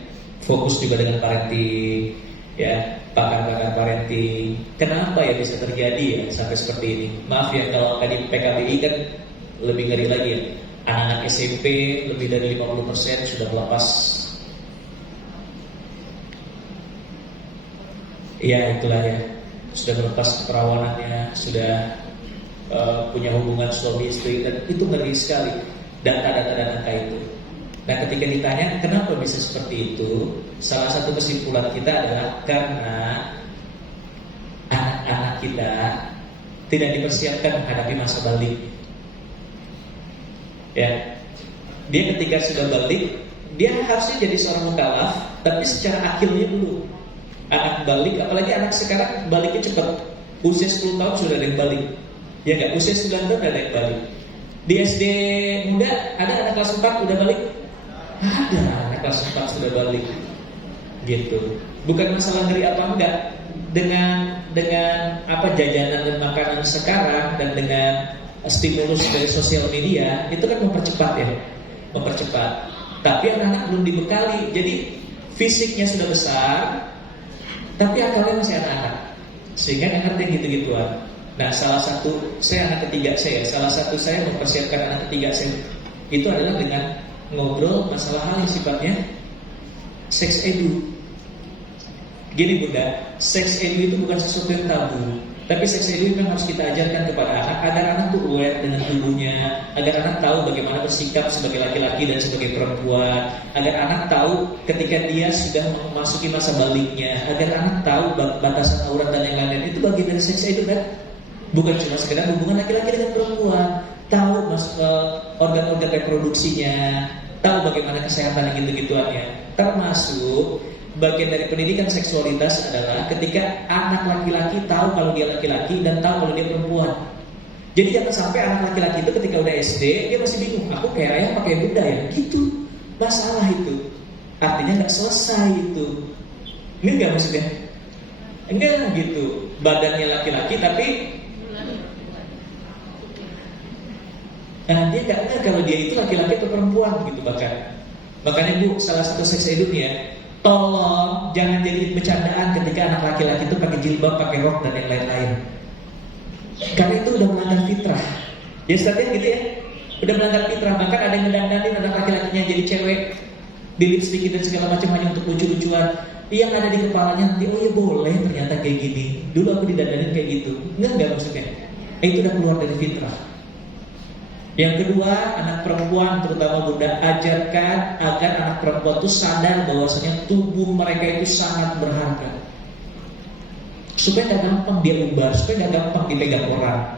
fokus juga dengan parenting, ya, pakar-pakar parenting, kenapa ya bisa terjadi ya sampai seperti ini? Maaf ya kalau tadi PKBI kan lebih ngeri lagi ya. Anak-anak SMP lebih dari 50% sudah melepas. Ya itulah ya, sudah melepas keperawanannya, sudah punya hubungan suami istri, dan itu ngeri sekali data-data dan angka itu. Nah ketika ditanya kenapa bisa seperti itu, salah satu kesimpulan kita adalah karena anak-anak kita tidak dipersiapkan menghadapi masa balik. Ya, dia ketika sudah balik, dia harusnya jadi seorang mukallaf, tapi secara akilnya dulu. Anak balik, apalagi anak sekarang baliknya cepat. Usia 10 tahun sudah ada yang balik. Ya enggak, usia 9 tahun ada yang balik. Di SD muda ada anak kelas 4 udah balik. Ada anak kelas 4 sudah balik. Gitu. Bukan masalah ngeri apa enggak. Dengan apa jajanan dan makanan sekarang dan dengan stimulus dari sosial media itu kan mempercepat. Tapi anak-anak belum dibekali. Jadi fisiknya sudah besar, tapi akalnya masih anak-anak. Sehingga nggak ngerti gitu-gituan. Nah, salah satu saya mempersiapkan anak ketiga saya itu adalah dengan ngobrol masalah hal yang sifatnya sex edu. Gini bunda, sex edu itu bukan sesuatu yang tabu. Tapi sex edu memang harus kita ajarkan kepada anak agar anak tuh aware dengan tubuhnya, agar anak tahu bagaimana bersikap sebagai laki-laki dan sebagai perempuan, agar anak tahu ketika dia sudah memasuki masa baliknya, agar anak tahu batasan aurat dan yang lain-lain. Itu bagian dari sex edu kan? Bukan cuma sekedar hubungan laki-laki dengan perempuan, tahu organ-organ reproduksinya, tahu bagaimana kesehatan yang gitu-gituannya. Termasuk bagian dari pendidikan seksualitas adalah ketika anak laki-laki tahu kalau dia laki-laki dan tahu kalau dia perempuan. Jadi jangan sampai anak laki-laki itu ketika udah SD dia masih bingung, aku kayak ayah pakai bunda ya, gitu. Masalah itu. Artinya nggak selesai itu. Ini nggak maksudnya? Enggak gitu. Badannya laki-laki tapi dia nggak kalau dia itu laki-laki atau perempuan gitu bahkan. Makanya Bu, salah satu sex edu-nya, tolong jangan jadi bercandaan ketika anak laki-laki itu pakai jilbab, pakai rok dan yang lain-lain. Karena itu udah melanggar fitrah. Ya sepertinya gitu ya. Udah melanggar fitrah. Bahkan ada yang ngedandanin anak laki-lakinya jadi cewek, di lipstick dan segala macam hanya untuk lucu-lucuan. Yang ada di kepalanya nanti, oh ya boleh ternyata kayak gini. Dulu aku didandanin kayak gitu. Enggak maksudnya. Itu udah keluar dari fitrah. Yang kedua, anak perempuan terutama bunda, ajarkan agar anak perempuan itu sadar bahwasanya tubuh mereka itu sangat berharga. Supaya gak gampang dia umbar, supaya gak gampang dipegang orang.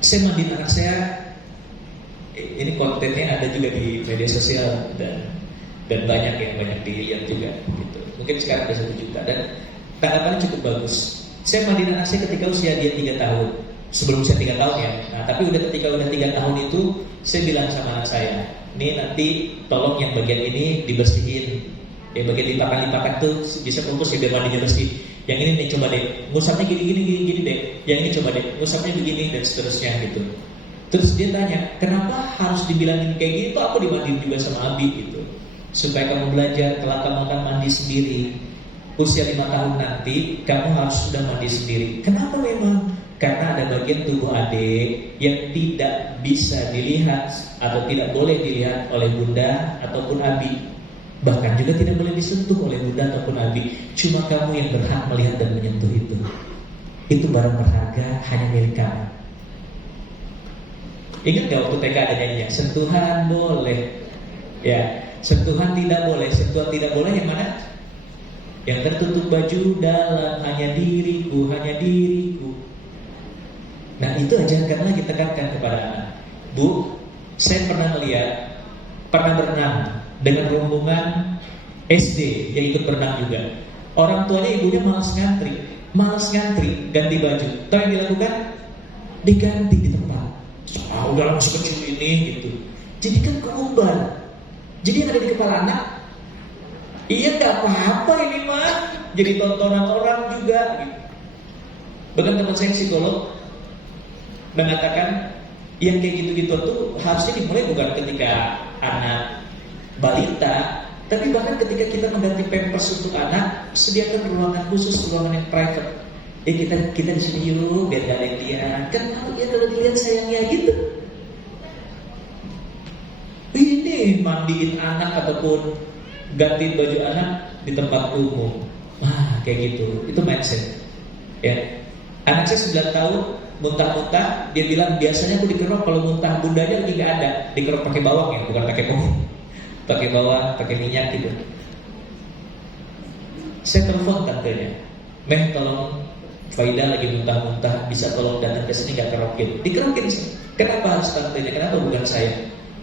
Saya mandiin anak saya, ini kontennya ada juga di media sosial dan banyak yang banyak dilihat juga. Gitu. Mungkin sekarang ada 1 juta dan tanggapannya cukup bagus. Saya mandiin anak saya ketika usia dia 3 tahun. Sebelum usia 3 tahun ya. Nah, tapi ketika udah 3 tahun itu saya bilang sama anak saya, ini nanti tolong yang bagian ini dibersihin. Yang bagian lipakan-lipakan tuh bisa fokus ya biar mandinya bersih. Yang ini nih coba deh, ngusapnya gini deh. Yang ini coba deh, ngusapnya begini dan seterusnya gitu. Terus dia tanya, kenapa harus dibilangin kayak gitu? Aku dimandiin juga sama Abi gitu. Supaya kamu belajar, kelak kamu akan mandi sendiri. Usia 5 tahun nanti kamu harus sudah mandi sendiri. Kenapa memang? Karena ada bagian tubuh adik yang tidak bisa dilihat atau tidak boleh dilihat oleh bunda ataupun abi. Bahkan juga tidak boleh disentuh oleh bunda ataupun abi. Cuma kamu yang berhak melihat dan menyentuh itu. Itu barang berharga hanya milik kamu. Ingat gak waktu TK ada nyanyinya? Sentuhan boleh. Ya, sentuhan tidak boleh. Sentuhan tidak boleh yang mana? Yang tertutup baju dalam hanya diriku, hanya diriku. Nah itu ajarkanlah, kita tekankan kepada anak. Bu, saya pernah berenang dengan rombongan SD yang ikut berenang juga. Orang tuanya ibunya malas ngantri ganti baju. Tahu yang dilakukan? Diganti di tempat. Udah langsung kecil ini gitu. Jadi kan keumbar. Jadi yang ada di kepala anak, iya gak apa-apa ini mah, jadi tontonan orang juga gitu. Bahkan teman saya psikolog mengatakan yang kayak gitu-gitu tuh harusnya dimulai bukan ketika anak balita, tapi bahkan ketika kita mengganti pampers untuk anak, sediakan ruangan khusus, ruangan yang private. Kita di sini yuk, biar gak ada yang lihat. Kan malu ya kalau dilihat sayangnya gitu. Ini mandiin anak ataupun gantiin baju anak di tempat umum. Wah, kayak gitu. Itu mindset. Ya. Anak saya 9 tahun muntah-muntah, dia bilang biasanya aku dikerok kalau muntah, bundanya lagi nggak ada, dikerok pakai bawang ya, bukan pakai bawang, pakai bawang, pakai minyak gitu. Saya telepon tantenya, Meh tolong Faida lagi muntah-muntah, bisa tolong datang ke sini nggak kerokin? Dikerokin sih. Kenapa harus tantenya? Kenapa bukan saya?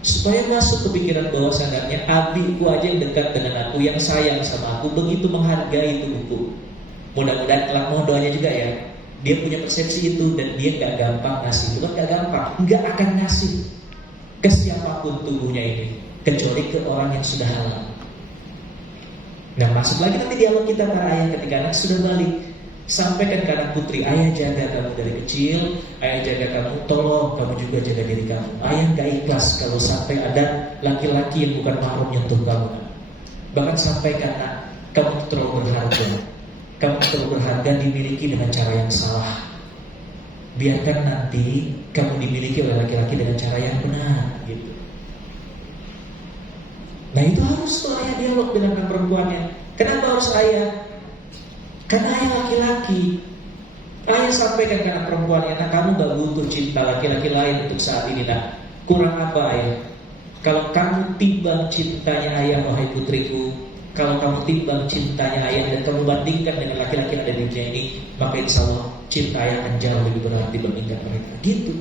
Supaya masuk ke pikiran bawah sadarnya, abiku aja yang dekat dengan aku, yang sayang sama aku, begitu menghargai tubuhku. Mudah-mudahan kelak mau doanya juga ya. Dia punya persepsi itu dan dia gak gampang ngasih. Bukan gak gampang, gak akan ngasih ke siapapun tubuhnya ini, kecuali ke orang yang sudah halal. Nah masuk lagi nanti dialog kita para ayah ketika anak sudah balik. Sampaikan ke anak putri, ayah jaga kamu dari kecil, ayah jaga kamu, tolong kamu juga jaga diri kamu. Ayah gak ikhlas kalau sampai ada laki-laki yang bukan mahram nyentuh kamu. Bahkan sampaikan, nak, kamu terlalu berharga. Kamu terlalu berharga dimiliki dengan cara yang salah. Biarkan nanti kamu dimiliki oleh laki-laki dengan cara yang benar gitu. Nah itu harus tuh ayah dialog dengan anak perempuannya. Kenapa harus ayah? Karena ayah laki-laki. Ayah sampaikan ke anak perempuannya, nah kamu gak butuh cinta laki-laki lain untuk saat ini. Nah, kurang apa ayah? Kalau kamu timbang cintanya ayah, wahai putriku, kalau kamu timbang cintanya ayah dan kamu bandingkan dengan laki-laki yang ada di dunia ini, maka insya Allah cinta ayah akan jauh lebih berat dibandingkan mereka. Gitu.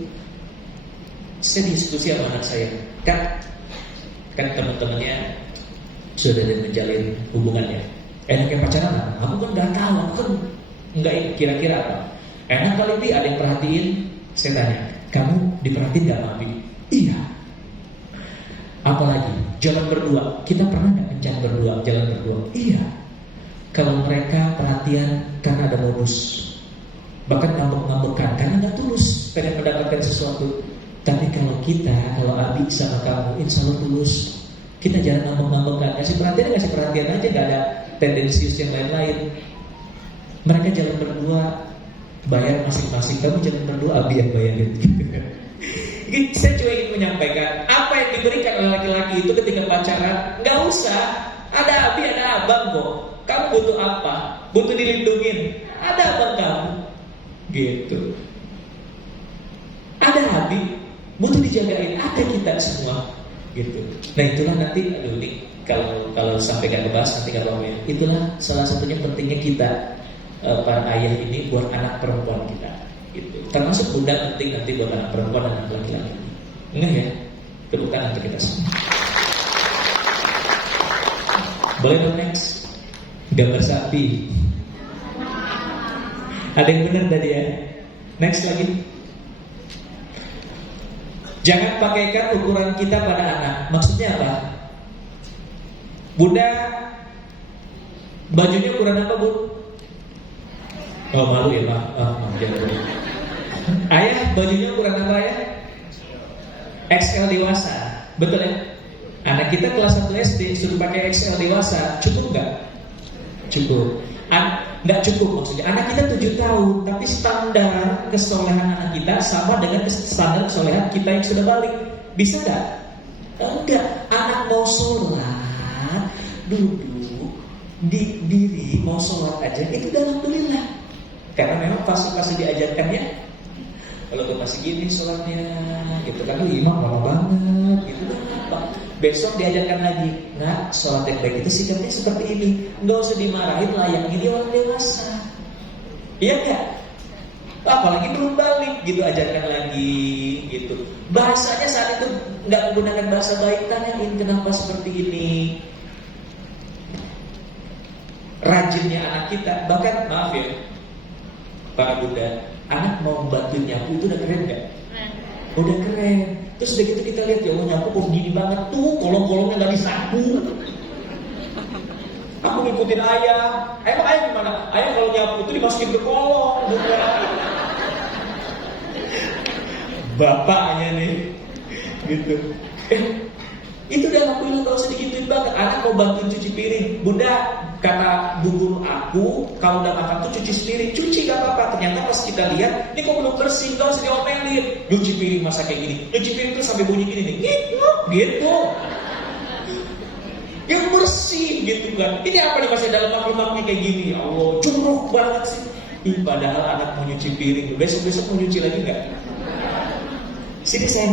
Saya diskusi sama anak saya, kan teman-temannya sudah ada menjalin hubungannya. Enaknya pacaran apa? Aku kan nggak tahu, aku kan nggak ini. Kira-kira apa? Enak kali Bi, ada yang perhatiin. Saya tanya, kamu diperhatiin nggak Bi? Iya. Apalagi jalan berdua, kita pernah nggak kencan berdua, jalan berdua? Iya. Kalau mereka perhatian karena ada modus, bahkan ngambek-ngambekan karena nggak tulus pengen mendapatkan sesuatu. Tapi kalau Abi sama kamu, insya Allah tulus. Kita jangan ngambek-ngambekan, kasih perhatian aja, nggak ada tendensius yang lain-lain. Mereka jalan berdua, bayar masing-masing. Kamu jalan berdua, Abi yang bayarin. Saya cuma ingin menyampaikan apa yang diberikan oleh laki-laki itu ketika pacaran. Nggak usah, ada Abi, ada abang kok. Kamu butuh apa? Butuh dilindungin, ada abang kamu. Gitu. Ada Abi, butuh dijagain, ada kita semua. Gitu. Nah itulah nanti, aduh ini kalau sampai gak ngebahas nanti gak apa-apa ya. Itulah salah satunya pentingnya kita para ayah ini buat anak perempuan kita. Gitu. Termasuk bunda penting nanti buat anak perempuan dan anak laki-laki. Enggak ya? Tepuk tangan untuk kita semua. Boleh dong next? Gambar sapi. Ada yang benar tadi ya? Next lagi. Jangan pakaikan ukuran kita pada anak. Maksudnya apa? Bunda, bajunya ukuran apa, Bu? Oh, malu ya, Pak. Jangan. Ayah, bajunya ukuran apa ya? XL dewasa. Betul ya? Anak kita kelas 1 SD suruh pakai XL dewasa, cukup nggak? Cukup. Nggak cukup maksudnya. Anak kita 7 tahun, tapi standar kesolehan anak kita sama dengan standar kesolehan kita yang sudah balik. Bisa nggak? Enggak. Anak mau sholat, duduk, diri mau sholat aja, itu udah alhamdulillah. Karena memang fase-fase diajarkannya. Kalau tuh masih gini sholatnya, gitu kan, imam lama banget, gitu kan apa? Besok diajarkan lagi, nah sholat yang baik itu sikapnya seperti ini, nggak usah dimarahin, layaknya dia orang dewasa, iya nggak? Apalagi belum balik, gitu ajarkan lagi, gitu. Bahasanya saat itu nggak menggunakan bahasa baik, tanyain kenapa seperti ini. Rajinnya anak kita, bahkan maaf ya, para bunda, anak mau bantu nyapu itu udah keren nggak? Udah keren. Terus udah gitu kita lihat, ya Allah nyapu kok gini banget tuh, kolong-kolongnya nggak disapu. Aku ngikutin ayah. Emang ayah gimana? Ayah kalau nyapu itu dimasukin ke kolong, bukan? Bapaknya nih, gitu. Itu udah alhamdulillah, gak usah digituin banget. Anak mau bantuin cuci piring, bunda, kata bu guru aku, kalau udah makan tuh cuci piring. Cuci gak apa-apa. Ternyata pas kita lihat, ini kok belum bersih, gak usah diomelin. Cuci piring masa kayak gini, cuci piring terus sampai bunyi gini nih, gitu. Yang bersih gitu kan. Ini apa nih, masih dalam lemak-lemaknya kayak gini. Ya Allah, curug banget sih. Padahal anak mau nyuci piring, besok-besok mau nyuci lagi gak? Sini sayang.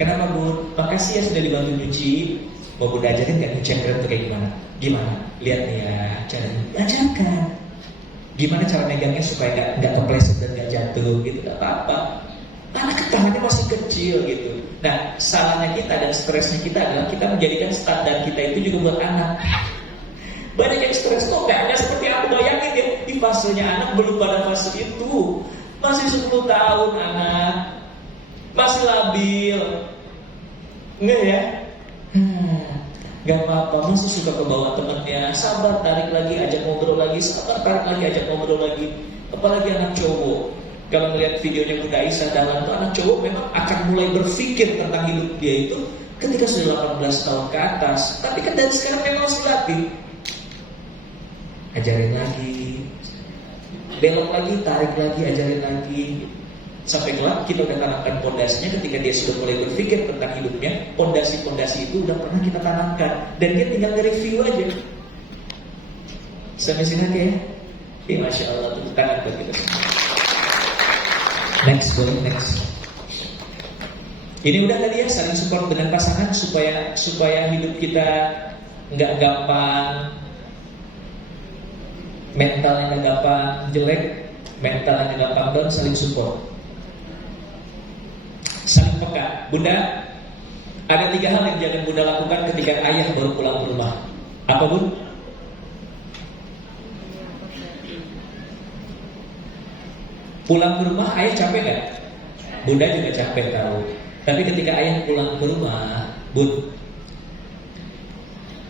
Kenapa Bu? Makasih ya sudah dibantu nyuci. Mau Bunda ajarin gak nyuci yang keren tuh kayak gimana? Gimana? Lihat nih ya caranya. Ajarkan. Gimana cara megangnya supaya gak kepleset dan gak jatuh gitu. Gak apa-apa. Anak tangannya masih kecil gitu. Nah, salahnya kita dan stresnya kita adalah kita menjadikan standar kita itu juga buat anak. Banyak yang stres kok gak hanya seperti aku bayangin ya. Di fasenya anak belum pada fase itu. Masih 10 tahun anak, masih labil. Enggak ya? Gak apa-apa, masih suka ke bawah temannya. Sabar, tarik lagi, ajak ngobrol lagi. Sabar, tarik lagi, ajak ngobrol lagi. Apalagi anak cowok. Kalau melihat videonya Bunda Aisyah Dahlan itu, anak cowok memang akan mulai berpikir tentang hidup dia itu ketika sudah 18 tahun ke atas. Tapi kan dari sekarang memang harus dilatih. Ajarin lagi, belok lagi, tarik lagi, ajarin lagi. Sampai kelak kita udah tanamkan pondasinya. Ketika dia sudah mulai berpikir tentang hidupnya, pondasi-pondasi itu udah pernah kita tanamkan. Dan dia tinggal nge-review aja. Sampai sini ya. Masya Allah, tepuk tangan buat kita. Next, boleh next. Ini udah tadi ya, saling support dengan pasangan supaya hidup kita nggak gampang, mentalnya nggak gampang jelek, mentalnya nggak gampang down, saling support, saling peka. Bunda, ada 3 hal yang jangan Bunda lakukan ketika ayah baru pulang ke rumah. Apa Bun? Pulang ke rumah ayah capek gak? Bunda juga capek tahu. Tapi ketika ayah pulang ke rumah, Bun,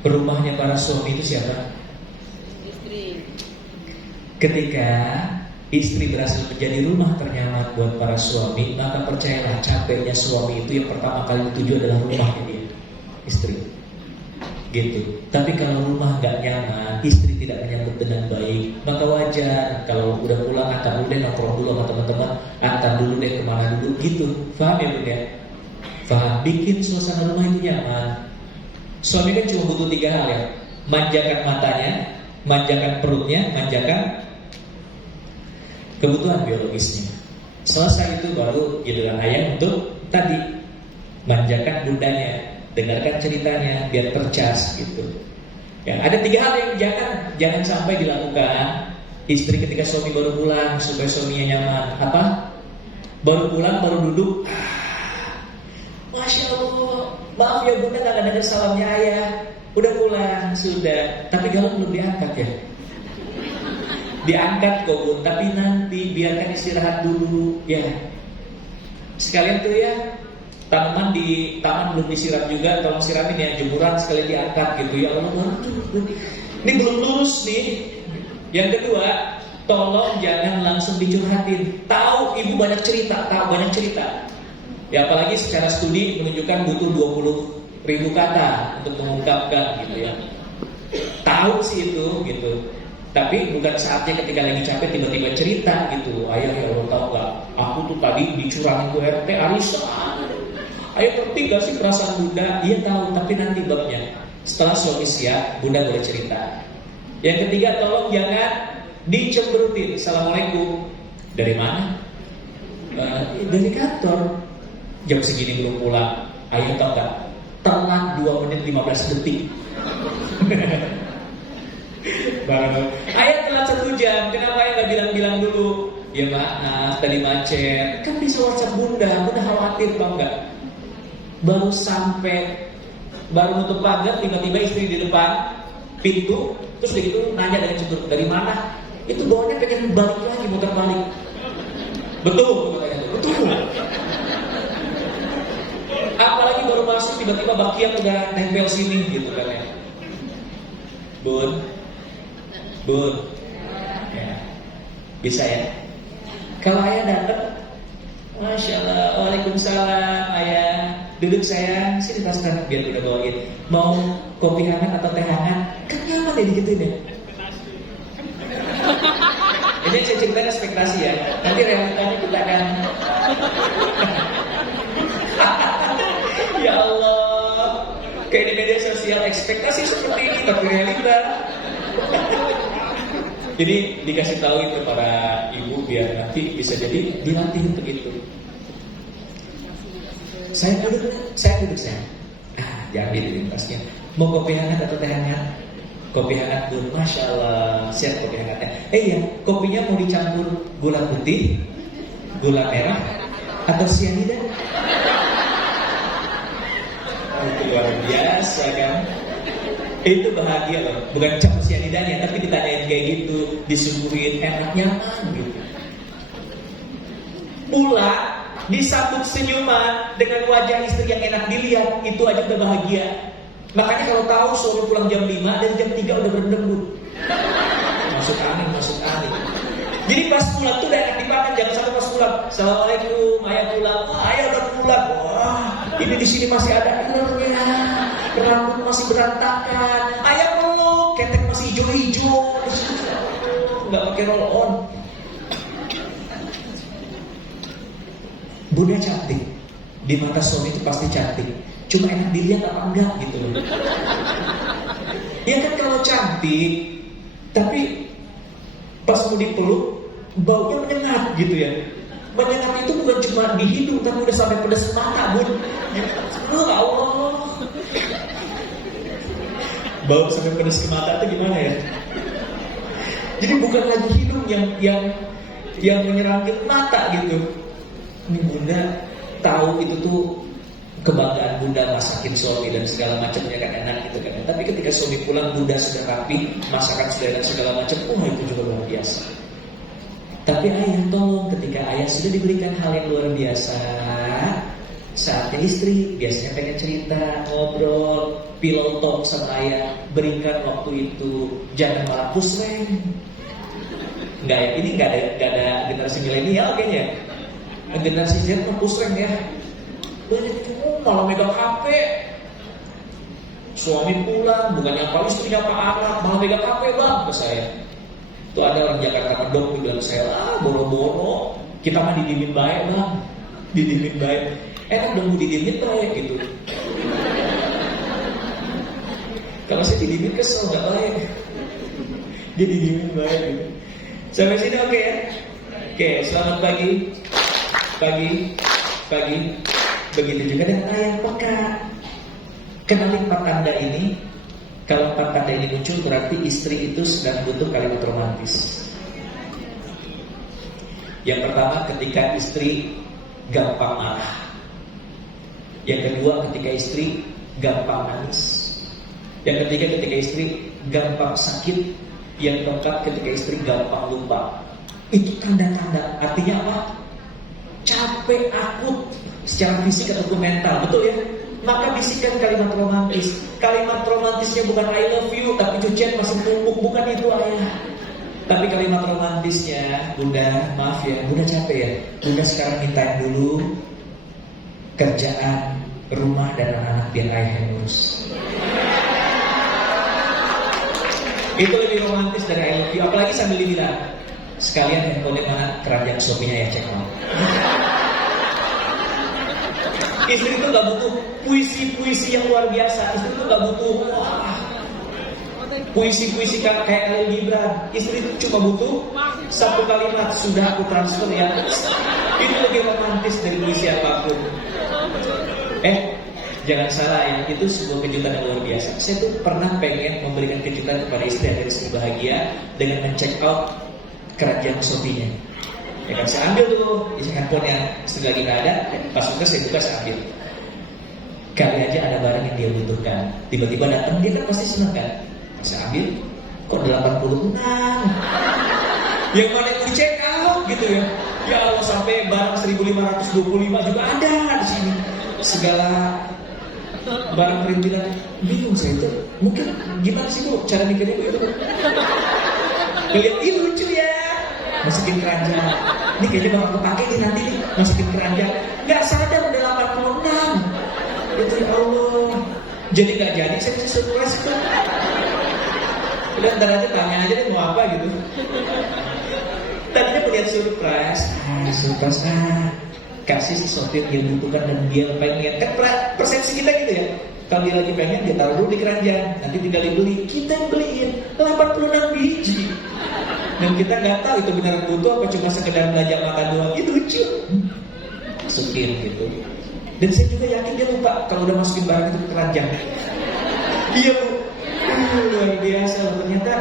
rumahnya para suami itu siapa? Istri. Ketika istri berhasil menjadi rumah ternyaman buat para suami, maka percayalah capeknya suami itu yang pertama kali dituju adalah rumahnya dia, istri. Gitu. Tapi kalau rumah nggak nyaman, istri tidak menyambut dengan baik, maka wajar kalau udah pulang antar dulu deh, nongkrong dulu sama teman-teman, antar dulu deh kemana dulu, gitu. Paham ya Bun ya? Paham. Bikin suasana rumah itu nyaman. Suami kan cuma butuh 3 hal ya: manjakan matanya, manjakan perutnya, manjakan kebutuhan biologisnya. Selesai itu baru giliran ayah untuk tadi manjakan bundanya, dengarkan ceritanya biar tercas gitu. Ya, ada 3 hal yang jangan sampai dilakukan istri ketika suami baru pulang supaya suaminya nyaman. Apa? Baru pulang, baru duduk. Masya Allah, maaf ya Bunda nggak dengar salamnya ayah. Udah pulang sudah, tapi galon belum diangkat ya. Diangkat kok Bun, tapi nanti biarkan istirahat dulu ya. Sekalian tuh ya, tanaman di taman belum disiram juga, tolong siramin ya, jemuran sekali diangkat gitu ya Allah. Ini belum lurus nih. Yang kedua, tolong jangan langsung dicurhatin. Tahu ibu banyak cerita, ya apalagi secara studi menunjukkan butuh 20.000 kata untuk mengungkapkan gitu ya. Tahu sih itu gitu. Tapi bukan saatnya ketika lagi capek tiba-tiba cerita gitu. Ayah ya Allah, tahu gak, aku tuh tadi dicurangin ke RT arisan. Ayah ngerti gak sih perasaan Bunda? Iya tahu, tapi nanti babnya. Setelah suami siap, Bunda boleh cerita. Yang ketiga, tolong jangan dicemberutin. Assalamualaikum. Dari mana? Dari kantor. Jam segini belum pulang. Ayah tahu gak? Telat 2 menit 15 detik. Baru ayah telat 1 jam. Kenapa ayah gak bilang-bilang dulu? Ya maaf, tadi macet. Kan bisa WhatsApp Bunda khawatir tau gak? Baru sampai, baru nutup pagar, tiba-tiba istri di depan pintu, terus begitu nanya dengan cemburu, dari mana? Itu bawahnya pengen balik lagi, muter balik. Betul. Apalagi baru masuk tiba-tiba bakian udah nempel sini gitu kan ya. Bun, ya. Bisa ya? Kalau ayah datang, Masya Allah, Waalaikumsalam ayah. Duduk sayang, sini tas kanan biar udah bawain. Mau kopi hangat atau teh hangat? Kan nyaman ya digituin ya. Ini saya ceritakan ekspektasi ya. Nanti realitanya kita akan ya Allah, kayak di media sosial ekspektasi seperti ini tapi realita. Jadi dikasih tahu itu para ibu biar nanti bisa jadi dilatih untuk itu. Saya duduk saya. Jangan ditirin tasnya. Mau kopi hangat atau teh hangat? Kopi hangat Bun, Masya Allah, siap kopi hangatnya. Iya, kopinya mau dicampur gula putih, gula merah, atau cyanida? Itu luar biasa kan? Itu bahagia loh, bukan campur cyanidanya, tapi ditanyain kayak gitu, disuguhin enak nyaman gitu. Pula disambut senyuman dengan wajah istri yang enak dilihat, itu aja udah bahagia. Makanya kalau tahu suami pulang jam 5 dan jam 3 udah berendam Bun. Masuk angin. Jadi pas pulang tuh udah enak dipandang, jangan sampai pas pulang. Assalamualaikum, ayah pulang. Wah, ayah udah pulang. Wah, ini di sini masih ada ularnya. Rambut masih berantakan. Ayah peluk, ketek masih hijau-hijau. Nggak pakai roll on. Bunda cantik. Di mata suami itu pasti cantik. Cuma enak dilihat apa enggak gitu loh. Ya kan kalau cantik, tapi Pas mau dipeluk, baunya menyengat gitu ya. Menyengat itu bukan cuma di hidung, tapi udah sampai pedas mata, Bun. Ya Allah. Bau sampai pedas ke mata itu gimana ya? Jadi bukan lagi hidung yang menyerangkan mata gitu. Ini Bunda tahu itu tuh kebanggaan Bunda masakin suami dan segala macamnya kan enak gitu kan. Tapi ketika suami pulang, Bunda sudah rapi, masakan sudah enak segala macam, itu juga luar biasa. Tapi ayah tolong, ketika ayah sudah diberikan hal yang luar biasa, saatnya istri biasanya pengen cerita, ngobrol, pillow talk sama ayah, berikan waktu itu, jangan malah pusreng. Enggak ya, ini enggak ada generasi milenial kayaknya. Generasi Z mah pusreng ya. Banyak itu malah megang HP. Suami pulang, bukannya apa istrinya apa anak, malah megang HP bang ke saya. Itu ada orang Jakarta Medok bilang saya, boro-boro, kita mah didimin baik bang, didimin baik. Enak dong didimin baik gitu. Kalau saya didimin kesel nggak baik, dia didimin baik gitu. Sampai sini oke ya? Oke, selamat pagi. Begitu juga dengan ayah peka. Kenali 4 tanda ini. Kalau 4 tanda ini muncul, berarti istri itu sedang butuh kalimat romantis. Yang pertama, ketika istri gampang marah. Yang kedua, ketika istri gampang nangis. Yang ketiga, ketika istri gampang sakit. Yang keempat, ketika istri gampang lupa. Itu tanda-tanda. Artinya apa? Capek, akut secara fisik ataupun mental, betul ya? Maka bisikan kalimat romantis. Kalimat romantisnya bukan I love you, tapi cucian masih numpuk, bukan itu ayah. Tapi kalimat romantisnya, Bunda, maaf ya, Bunda capek ya. Bunda sekarang mintain dulu kerjaan, rumah dan anak-anak biar ayah yang ngurus. Itu lebih romantis dari I love you. Apalagi sambil dibilang, sekalian handphone mana, keranjang suaminya ya cek out. Istri itu gak butuh puisi-puisi yang luar biasa. Istri itu gak butuh puisi-puisi kayak Khalil Gibran. Istri itu cuma butuh satu kalimat, sudah aku transfer ya. Itu lebih romantis dari puisi apapun. Jangan salah ya, itu sebuah kejutan yang luar biasa. Saya tuh pernah pengen memberikan kejutan kepada istri agar istri bahagia dengan men-check out keranjang suaminya. Ya kan, saya ambil tuh isi handphone yang istri lagi gak ada, pas suka saya buka, saya ambil. Kali aja ada barang yang dia butuhkan, tiba-tiba datang, dia kan pasti senang kan. Pas saya ambil, kok 86? Yang mana yang di check out gitu ya. Ya Allah, sampai barang 1525 juga ada di sini. Segala barang perintilan, bingung saya itu. Mungkin gimana sih Bu cara mikirnya Bu itu? Lihat ini lucu ya. Masukin keranjang. Ini kayaknya bakal kepake nih nanti nih. Masukin keranjang. Gak sadar udah 86. Itu ya Allah. Jadi gak jadi, saya bisa surprise itu. Udah ntar aja tanya aja deh mau apa gitu. Tadinya melihat surprise. Kasih sesuatu yang dia butuhkan dan dia pengen. Kan persepsi kita gitu ya. Kalau dia lagi pengen, dia taruh dulu di keranjang. Nanti tinggal dibeli. Kita yang beliin 86 biji. Dan kita nggak tahu itu benar butuh apa cuma sekedar belanja makan doang. Itu lucu. Masukin gitu. Dan saya juga yakin dia lupa kalau udah masukin barang itu ke keranjang. Iya Bu. Luar biasa. Ternyata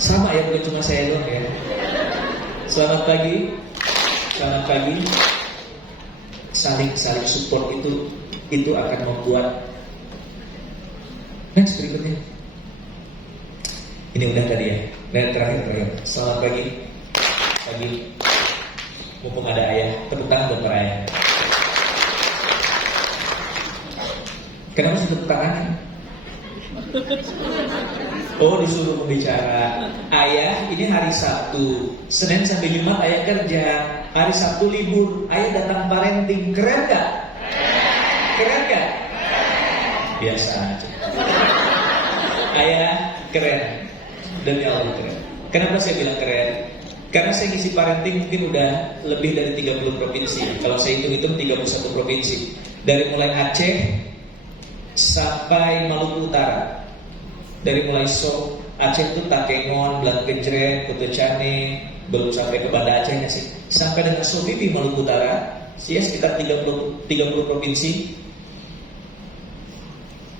sama ya, bukan cuma saya doang ya. Selamat pagi. Saling support itu akan membuat. Next berikutnya. Ini udah tadi ya. Dan terakhir. Selamat pagi. Mumpung ada ayah, tepuk tangan buat para ayah. Kenapa sih tepuk tangan? Oh, disuruh pembicara. Ayah, ini hari Sabtu, Senin sampai Jumat ayah kerja. Hari Sabtu libur, ayah datang parenting. Keren gak? Keren gak? Biasa aja. Ayah keren. Demi Allah keren. Kenapa saya bilang keren? Karena saya ngisi parenting mungkin udah lebih dari 30 provinsi. Kalau saya hitung-hitung 31 provinsi. Dari mulai Aceh sampai Maluku Utara. Dari mulai Aceh itu Takengon, Belang Gejreng, Kutu Cane, belum sampai ke Banda Acehnya sih. Sampai dengan Sofipi Maluku Utara, sih sekitar 30 provinsi.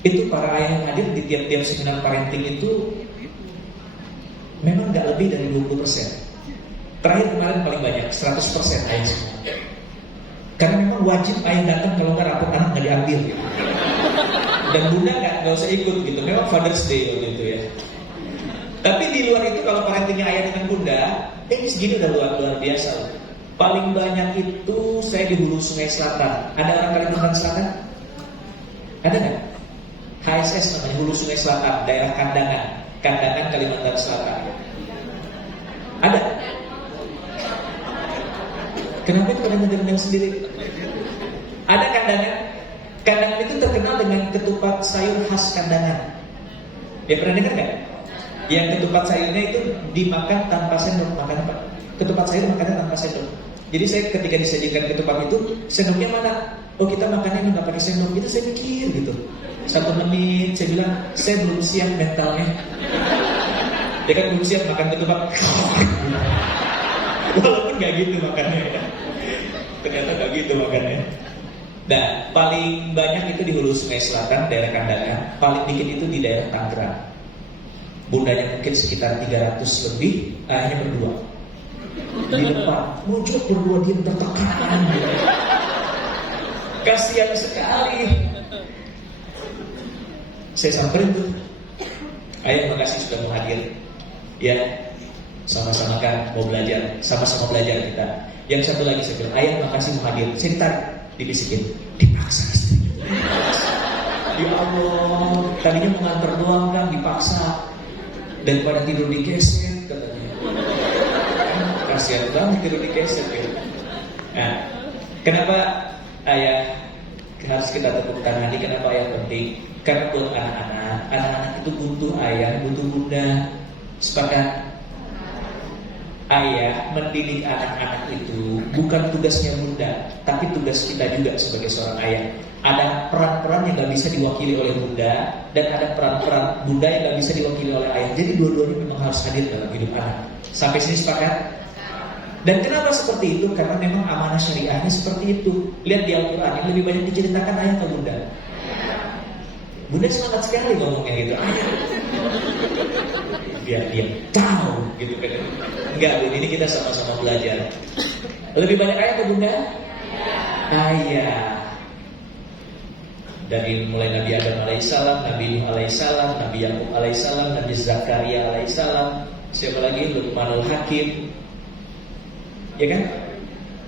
Itu para ayah yang hadir di tiap-tiap seminar parenting itu memang nggak lebih dari 20%. Terakhir kemarin paling banyak 100% ayah semua. Karena memang wajib ayah datang, kalau nggak rapor anak nggak diambil gitu. Dan bunda nggak usah ikut gitu. Memang Father's Day waktu itu ya. Tapi di luar itu kalau parentingnya ayah dengan bunda, segini udah luar biasa loh. Paling banyak itu saya di Hulu Sungai Selatan. Ada orang Kalimantan Selatan? Ada nggak? HSS namanya, Hulu Sungai Selatan, daerah Kandangan Kalimantan Selatan. Ada? Kenapa itu pada negara sendiri? Ada Kandangan. Kandangan itu terkenal dengan ketupat sayur khas Kandangan. Ya pernah dengar nggak? Yang ketupat sayurnya itu dimakan tanpa sendok. Makan apa? Ketupat sayur makannya tanpa sendok. Jadi saya ketika disajikan ketupat itu, sendoknya mana? Oh kita makannya nggak pakai sendok. Itu saya mikir gitu. 1 menit saya bilang saya belum siap mentalnya. Dia kan belum siap makan ketupat. Walaupun gak gitu makannya ya. Ternyata gak gitu makannya. Nah, paling banyak itu di Hulu Sungai Selatan, daerah Kandangan. Paling dikit itu di daerah Tangerang. Bundanya mungkin sekitar 300 lebih, ayahnya berdua. Di depan, muncul berdua, dia tertekan. Kasihan sekali. Saya samperin tuh, ayah makasih sudah mau hadir. Ya, sama-sama kan mau belajar, sama-sama belajar kita. Yang satu lagi saya bilang, ayah makasih mau hadir. Saya ditarik, dibisikin, dipaksa istrinya. Ya Allah, tadinya mau nganter doang kan, dipaksa. Daripada tidur di keset katanya. Kasihan banget tidur di keset ya. Nah, kenapa ayah harus kita tepuk tangan? Kenapa ayah penting? Karena buat anak-anak itu butuh ayah, butuh bunda. Sepakat? Ayah mendidik anak-anak itu bukan tugasnya bunda, tapi tugas kita juga sebagai seorang ayah. Ada peran-peran yang gak bisa diwakili oleh bunda, dan ada peran-peran bunda yang gak bisa diwakili oleh ayah. Jadi dua-duanya memang harus hadir dalam hidup anak. Sampai sini sepakat? Dan kenapa seperti itu? Karena memang amanah syariahnya seperti itu. Lihat di Al-Quran yang lebih banyak diceritakan ayah ke bunda. Bunda semangat sekali ngomongnya gitu. Biar dia tahu gitu kan. Enggak, Bun, ini kita sama-sama belajar. Lebih banyak ayah atau bunda? Ayah. Dari mulai Nabi Adam alaihissalam, Nabi Nuh alaihissalam, Nabi Yakub alaihissalam, Nabi Zakaria alaihissalam, siapa lagi? Luqmanul Hakim. Ya kan?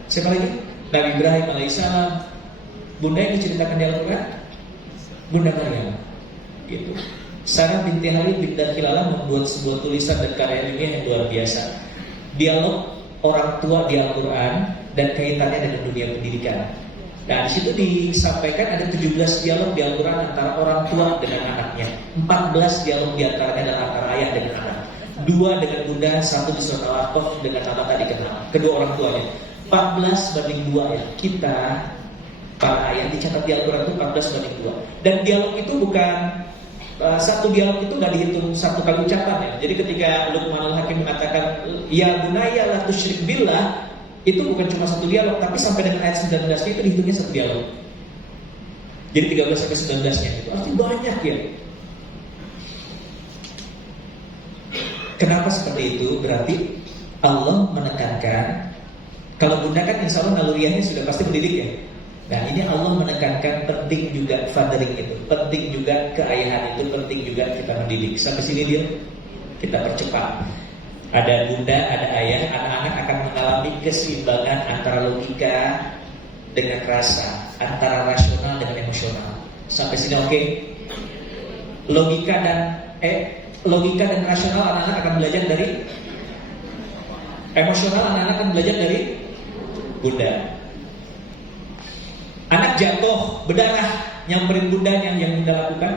Siapa lagi? Nabi Ibrahim alaihissalam. Bunda yang diceritakan di Al-Quran, Bunda Maryam. Gitu. Sarah binti Halid bin Dakhilalah membuat sebuah tulisan dan karya ilmiah yang luar biasa. Dialog orang tua di Al-Quran dan kaitannya dengan dunia pendidikan. Nah, di situ disampaikan ada 17 dialog di Al-Quran antara orang tua dengan anaknya. 14 dialog di antaranya adalah antara ayah dengan anak. 2 dengan bunda, 1 di surat Al-Aqaf dengan nama tadi kenal. Kedua orang tuanya. 14 banding 2 ya. Kita para ayah dicatat di Al-Quran itu 14 banding 2. Dan dialog itu bukan satu dialog itu nggak dihitung satu kali ucapan ya. Jadi ketika Luqmanul Hakim mengatakan ya bunayya la tusyrik billah, itu bukan cuma satu dialog, tapi sampai dengan ayat 19 itu dihitungnya satu dialog. Jadi 13 sampai 19-nya itu artinya banyak ya. Kenapa seperti itu? Berarti Allah menekankan, kalau bunda kan insya Allah naluriahnya sudah pasti mendidik ya. Nah ini Allah menekankan penting juga fathering itu, penting juga keayahan itu, penting juga kita mendidik. Sampai sini dia kita percepat. Ada bunda, ada ayah, anak-anak akan mengalami keseimbangan antara logika dengan rasa, antara rasional dengan emosional. Sampai sini oke? Logika dan rasional anak-anak akan belajar dari emosional, anak-anak akan belajar dari bunda. Anak jatuh, berdarah, nyamperin bundanya, yang bunda lakukan?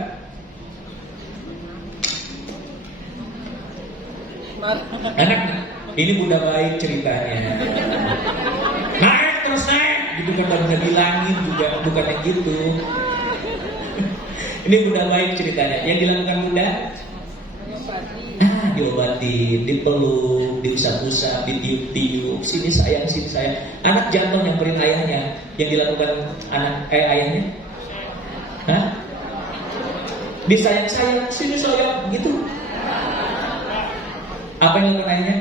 Anak, ini bunda baik ceritanya. Naik terus naik, gitu kan bunda bilangin juga, bukan yang gitu. Ini bunda baik ceritanya. Yang dilakukan bunda? diobatin, dipeluk, diusap-usap, ditiup-tiup, sini sayang, sini sayang. Anak jatuh nyamperin ayahnya, yang dilakukan ayahnya, hah? Disayang-sayang, sini sayang, gitu. Apa yang dilakukan ayahnya?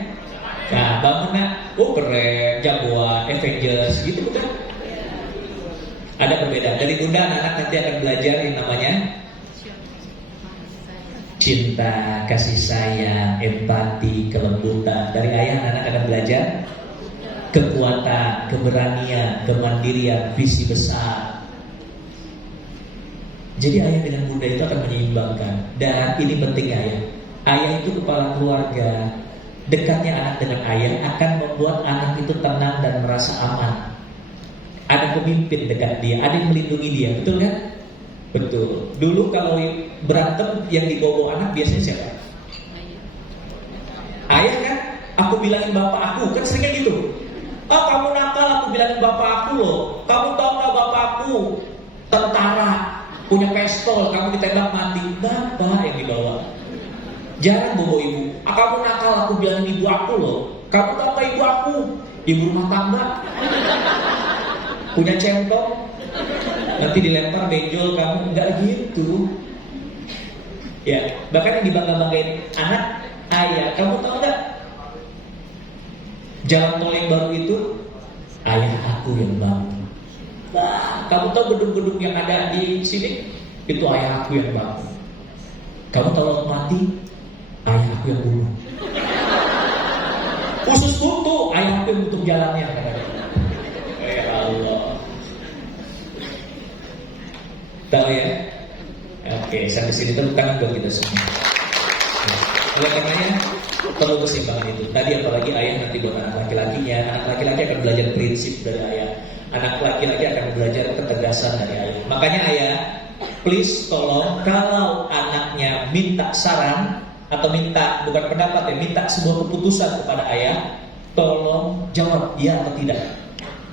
Nah, bangun nak, oh keren, jagoan, Avengers, gitu bukan? Ada perbedaan. Dari bunda anak nanti akan belajar yang namanya cinta, kasih sayang, empati, kelembutan. Dari ayah anak akan belajar kekuatan, keberanian, kemandirian, visi besar. Jadi ayah dengan bunda itu akan menyeimbangkan. Dan ini penting ayah. Ayah itu kepala keluarga. Dekatnya anak dengan ayah akan membuat anak itu tenang dan merasa aman. Ada pemimpin dekat dia, ada yang melindungi dia, betul kan? Betul. Dulu kalau berantem yang dibawa anak biasanya siapa? Ayah kan? Aku bilangin bapak aku, kan seringnya gitu. Oh kamu nakal, aku bilangin bapak aku loh. Kamu tahu nggak bapak aku tentara, punya pistol, kamu ditembak mati. Bapak yang dibawa. Jarang bawa ibu. Kamu nakal, aku bilangin ibu aku loh. Kamu tahu nggak ibu aku? Ibu rumah tangga. Punya centong, nanti dilempar benjol kamu, nggak gitu. Ya, bahkan yang dibangga-banggain anak, ayah. Kamu tahu nggak? Jalan tol yang baru itu, ayah aku yang bangun. Nah, kamu tahu gedung-gedung yang ada di sini? Itu ayah aku yang bangun. Kamu tahu laut mati? Ayah aku yang bunuh. Usus buntu, ayah aku yang tutup jalannya. Ya Allah. Tahu ya? Oke, sampai sini tepuk tangan buat kita semua. Oleh karenanya perlu keseimbangan itu. Tadi apalagi ayah nanti buat anak laki-lakinya. Anak laki-laki akan belajar prinsip dari ayah. Anak laki-laki akan belajar ketegasan dari ayah. Makanya ayah, please tolong kalau anaknya minta saran atau minta, bukan pendapat ya, minta sebuah keputusan kepada ayah, tolong jawab ya atau tidak.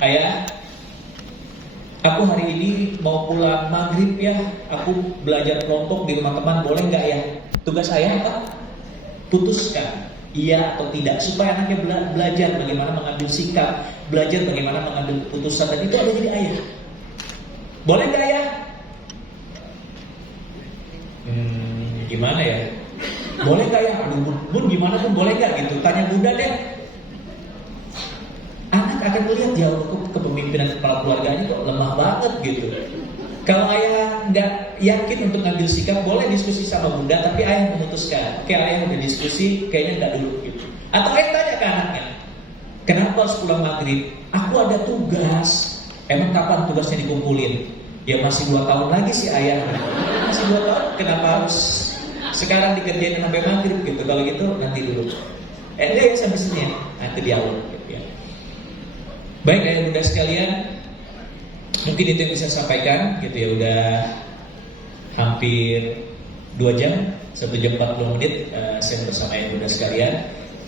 Ayah, aku hari ini mau pulang maghrib ya. Aku belajar kelompok di rumah teman, boleh nggak ya? Tugas saya apa? Putuskan iya atau tidak, supaya anaknya belajar bagaimana mengambil sikap, belajar bagaimana mengambil keputusan, dan itu ada jadi ayah. Boleh nggak ya? Gimana ya? Boleh nggak ya? Aduh, bun gimana pun boleh nggak gitu? Tanya bunda deh. Anak akan melihat jauh kepemimpinan kepala keluarganya kok lemah banget gitu. Kalau ayah nggak yakin untuk ngambil sikap, boleh diskusi sama bunda, tapi ayah memutuskan. Kayak ayah udah diskusi, kayaknya nggak dulu gitu. Atau ayah tanya ke anaknya, kenapa harus pulang maghrib? Aku ada tugas. Emang kapan tugasnya dikumpulin? Ya masih 2 tahun lagi sih ayah. Masih 2 tahun, kenapa harus sekarang dikerjain sampai maghrib gitu? Kalau gitu nanti dulu. Enggak ya sampai sini ya. Nanti dialog gitu ya. Baik ayah bunda sekalian, mungkin itu yang bisa saya sampaikan gitu ya. Udah hampir 2 jam, 1 jam 40 menit saya bersama ayah bunda sekalian.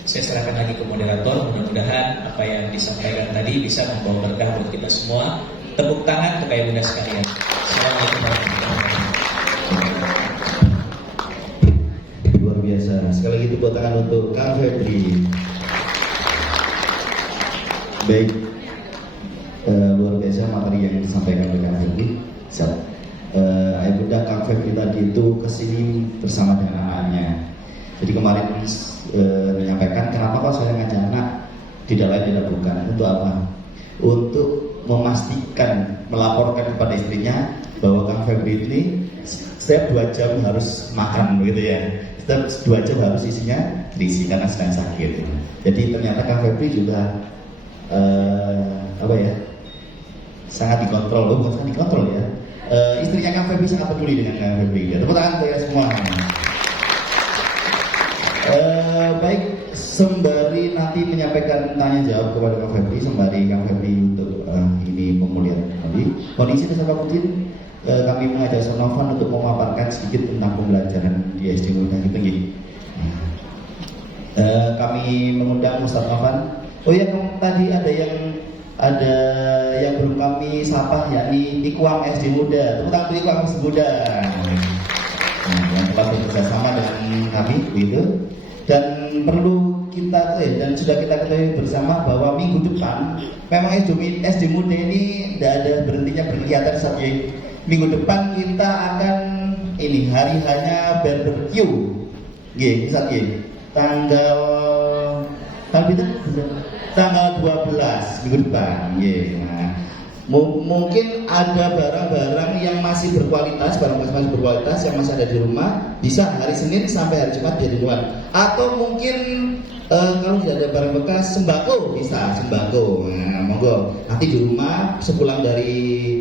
Saya serahkan lagi ke moderator. Mudah-mudahan apa yang disampaikan tadi bisa membawa berkah buat kita semua. Tepuk tangan untuk ayah bunda sekalian. Assalamualaikum warahmatullahi wabarakatuh. Luar biasa. Sekali lagi tepuk tangan untuk Kang Febri. Baik, luar biasa materi yang disampaikan oleh Kang Febri. Ayah bunda Kang Febri tadi itu kesini bersama dengan anaknya. Jadi kemarin menyampaikan kenapa kok saya ngajak anak tidak lain tidak bukan untuk apa? Untuk memastikan, melaporkan kepada istrinya bahwa Kang Febri ini setiap 2 jam harus makan begitu ya. Setiap 2 jam harus isinya diisi karena sedang sakit. Jadi ternyata Kang Febri juga sangat dikontrol, bukan sangat dikontrol ya. Istrinya Kang Febri sangat peduli dengan Kang Febri. Ya, tepuk tangan untuk ya semua. Baik, sembari nanti menyampaikan tanya jawab kepada Kang Febri, sembari Kang Febri untuk ini pemulihan kembali. Kondisi Desa Pakutin, kami mengajak Sonovan untuk memaparkan sedikit tentang pembelajaran di SD Mulia Tinggi. Kami mengundang Ustaz Novan. Oh ya, tadi ada yang belum kami sapa, yakni Ikwang SD Muda. Tepuk tangan untuk Ikwang SD Muda. Yang telah bekerjasama dengan kami, begitu. Dan perlu kita dan sudah kita ketahui bersama bahwa minggu depan memang SD Muda ini tidak ada berhentinya berkegiatan saja. Minggu depan kita akan ini hari hanya barbecue. Nggih, misalnya tanggal 12 minggu depan. Nggih. Nah, mungkin ada barang-barang yang masih berkualitas, barang masih berkualitas yang masih ada di rumah, bisa hari Senin sampai hari Jumat jadi muat. Atau mungkin kalau tidak ada barang bekas, sembako bisa sembako. Nah, monggo nanti di rumah sepulang dari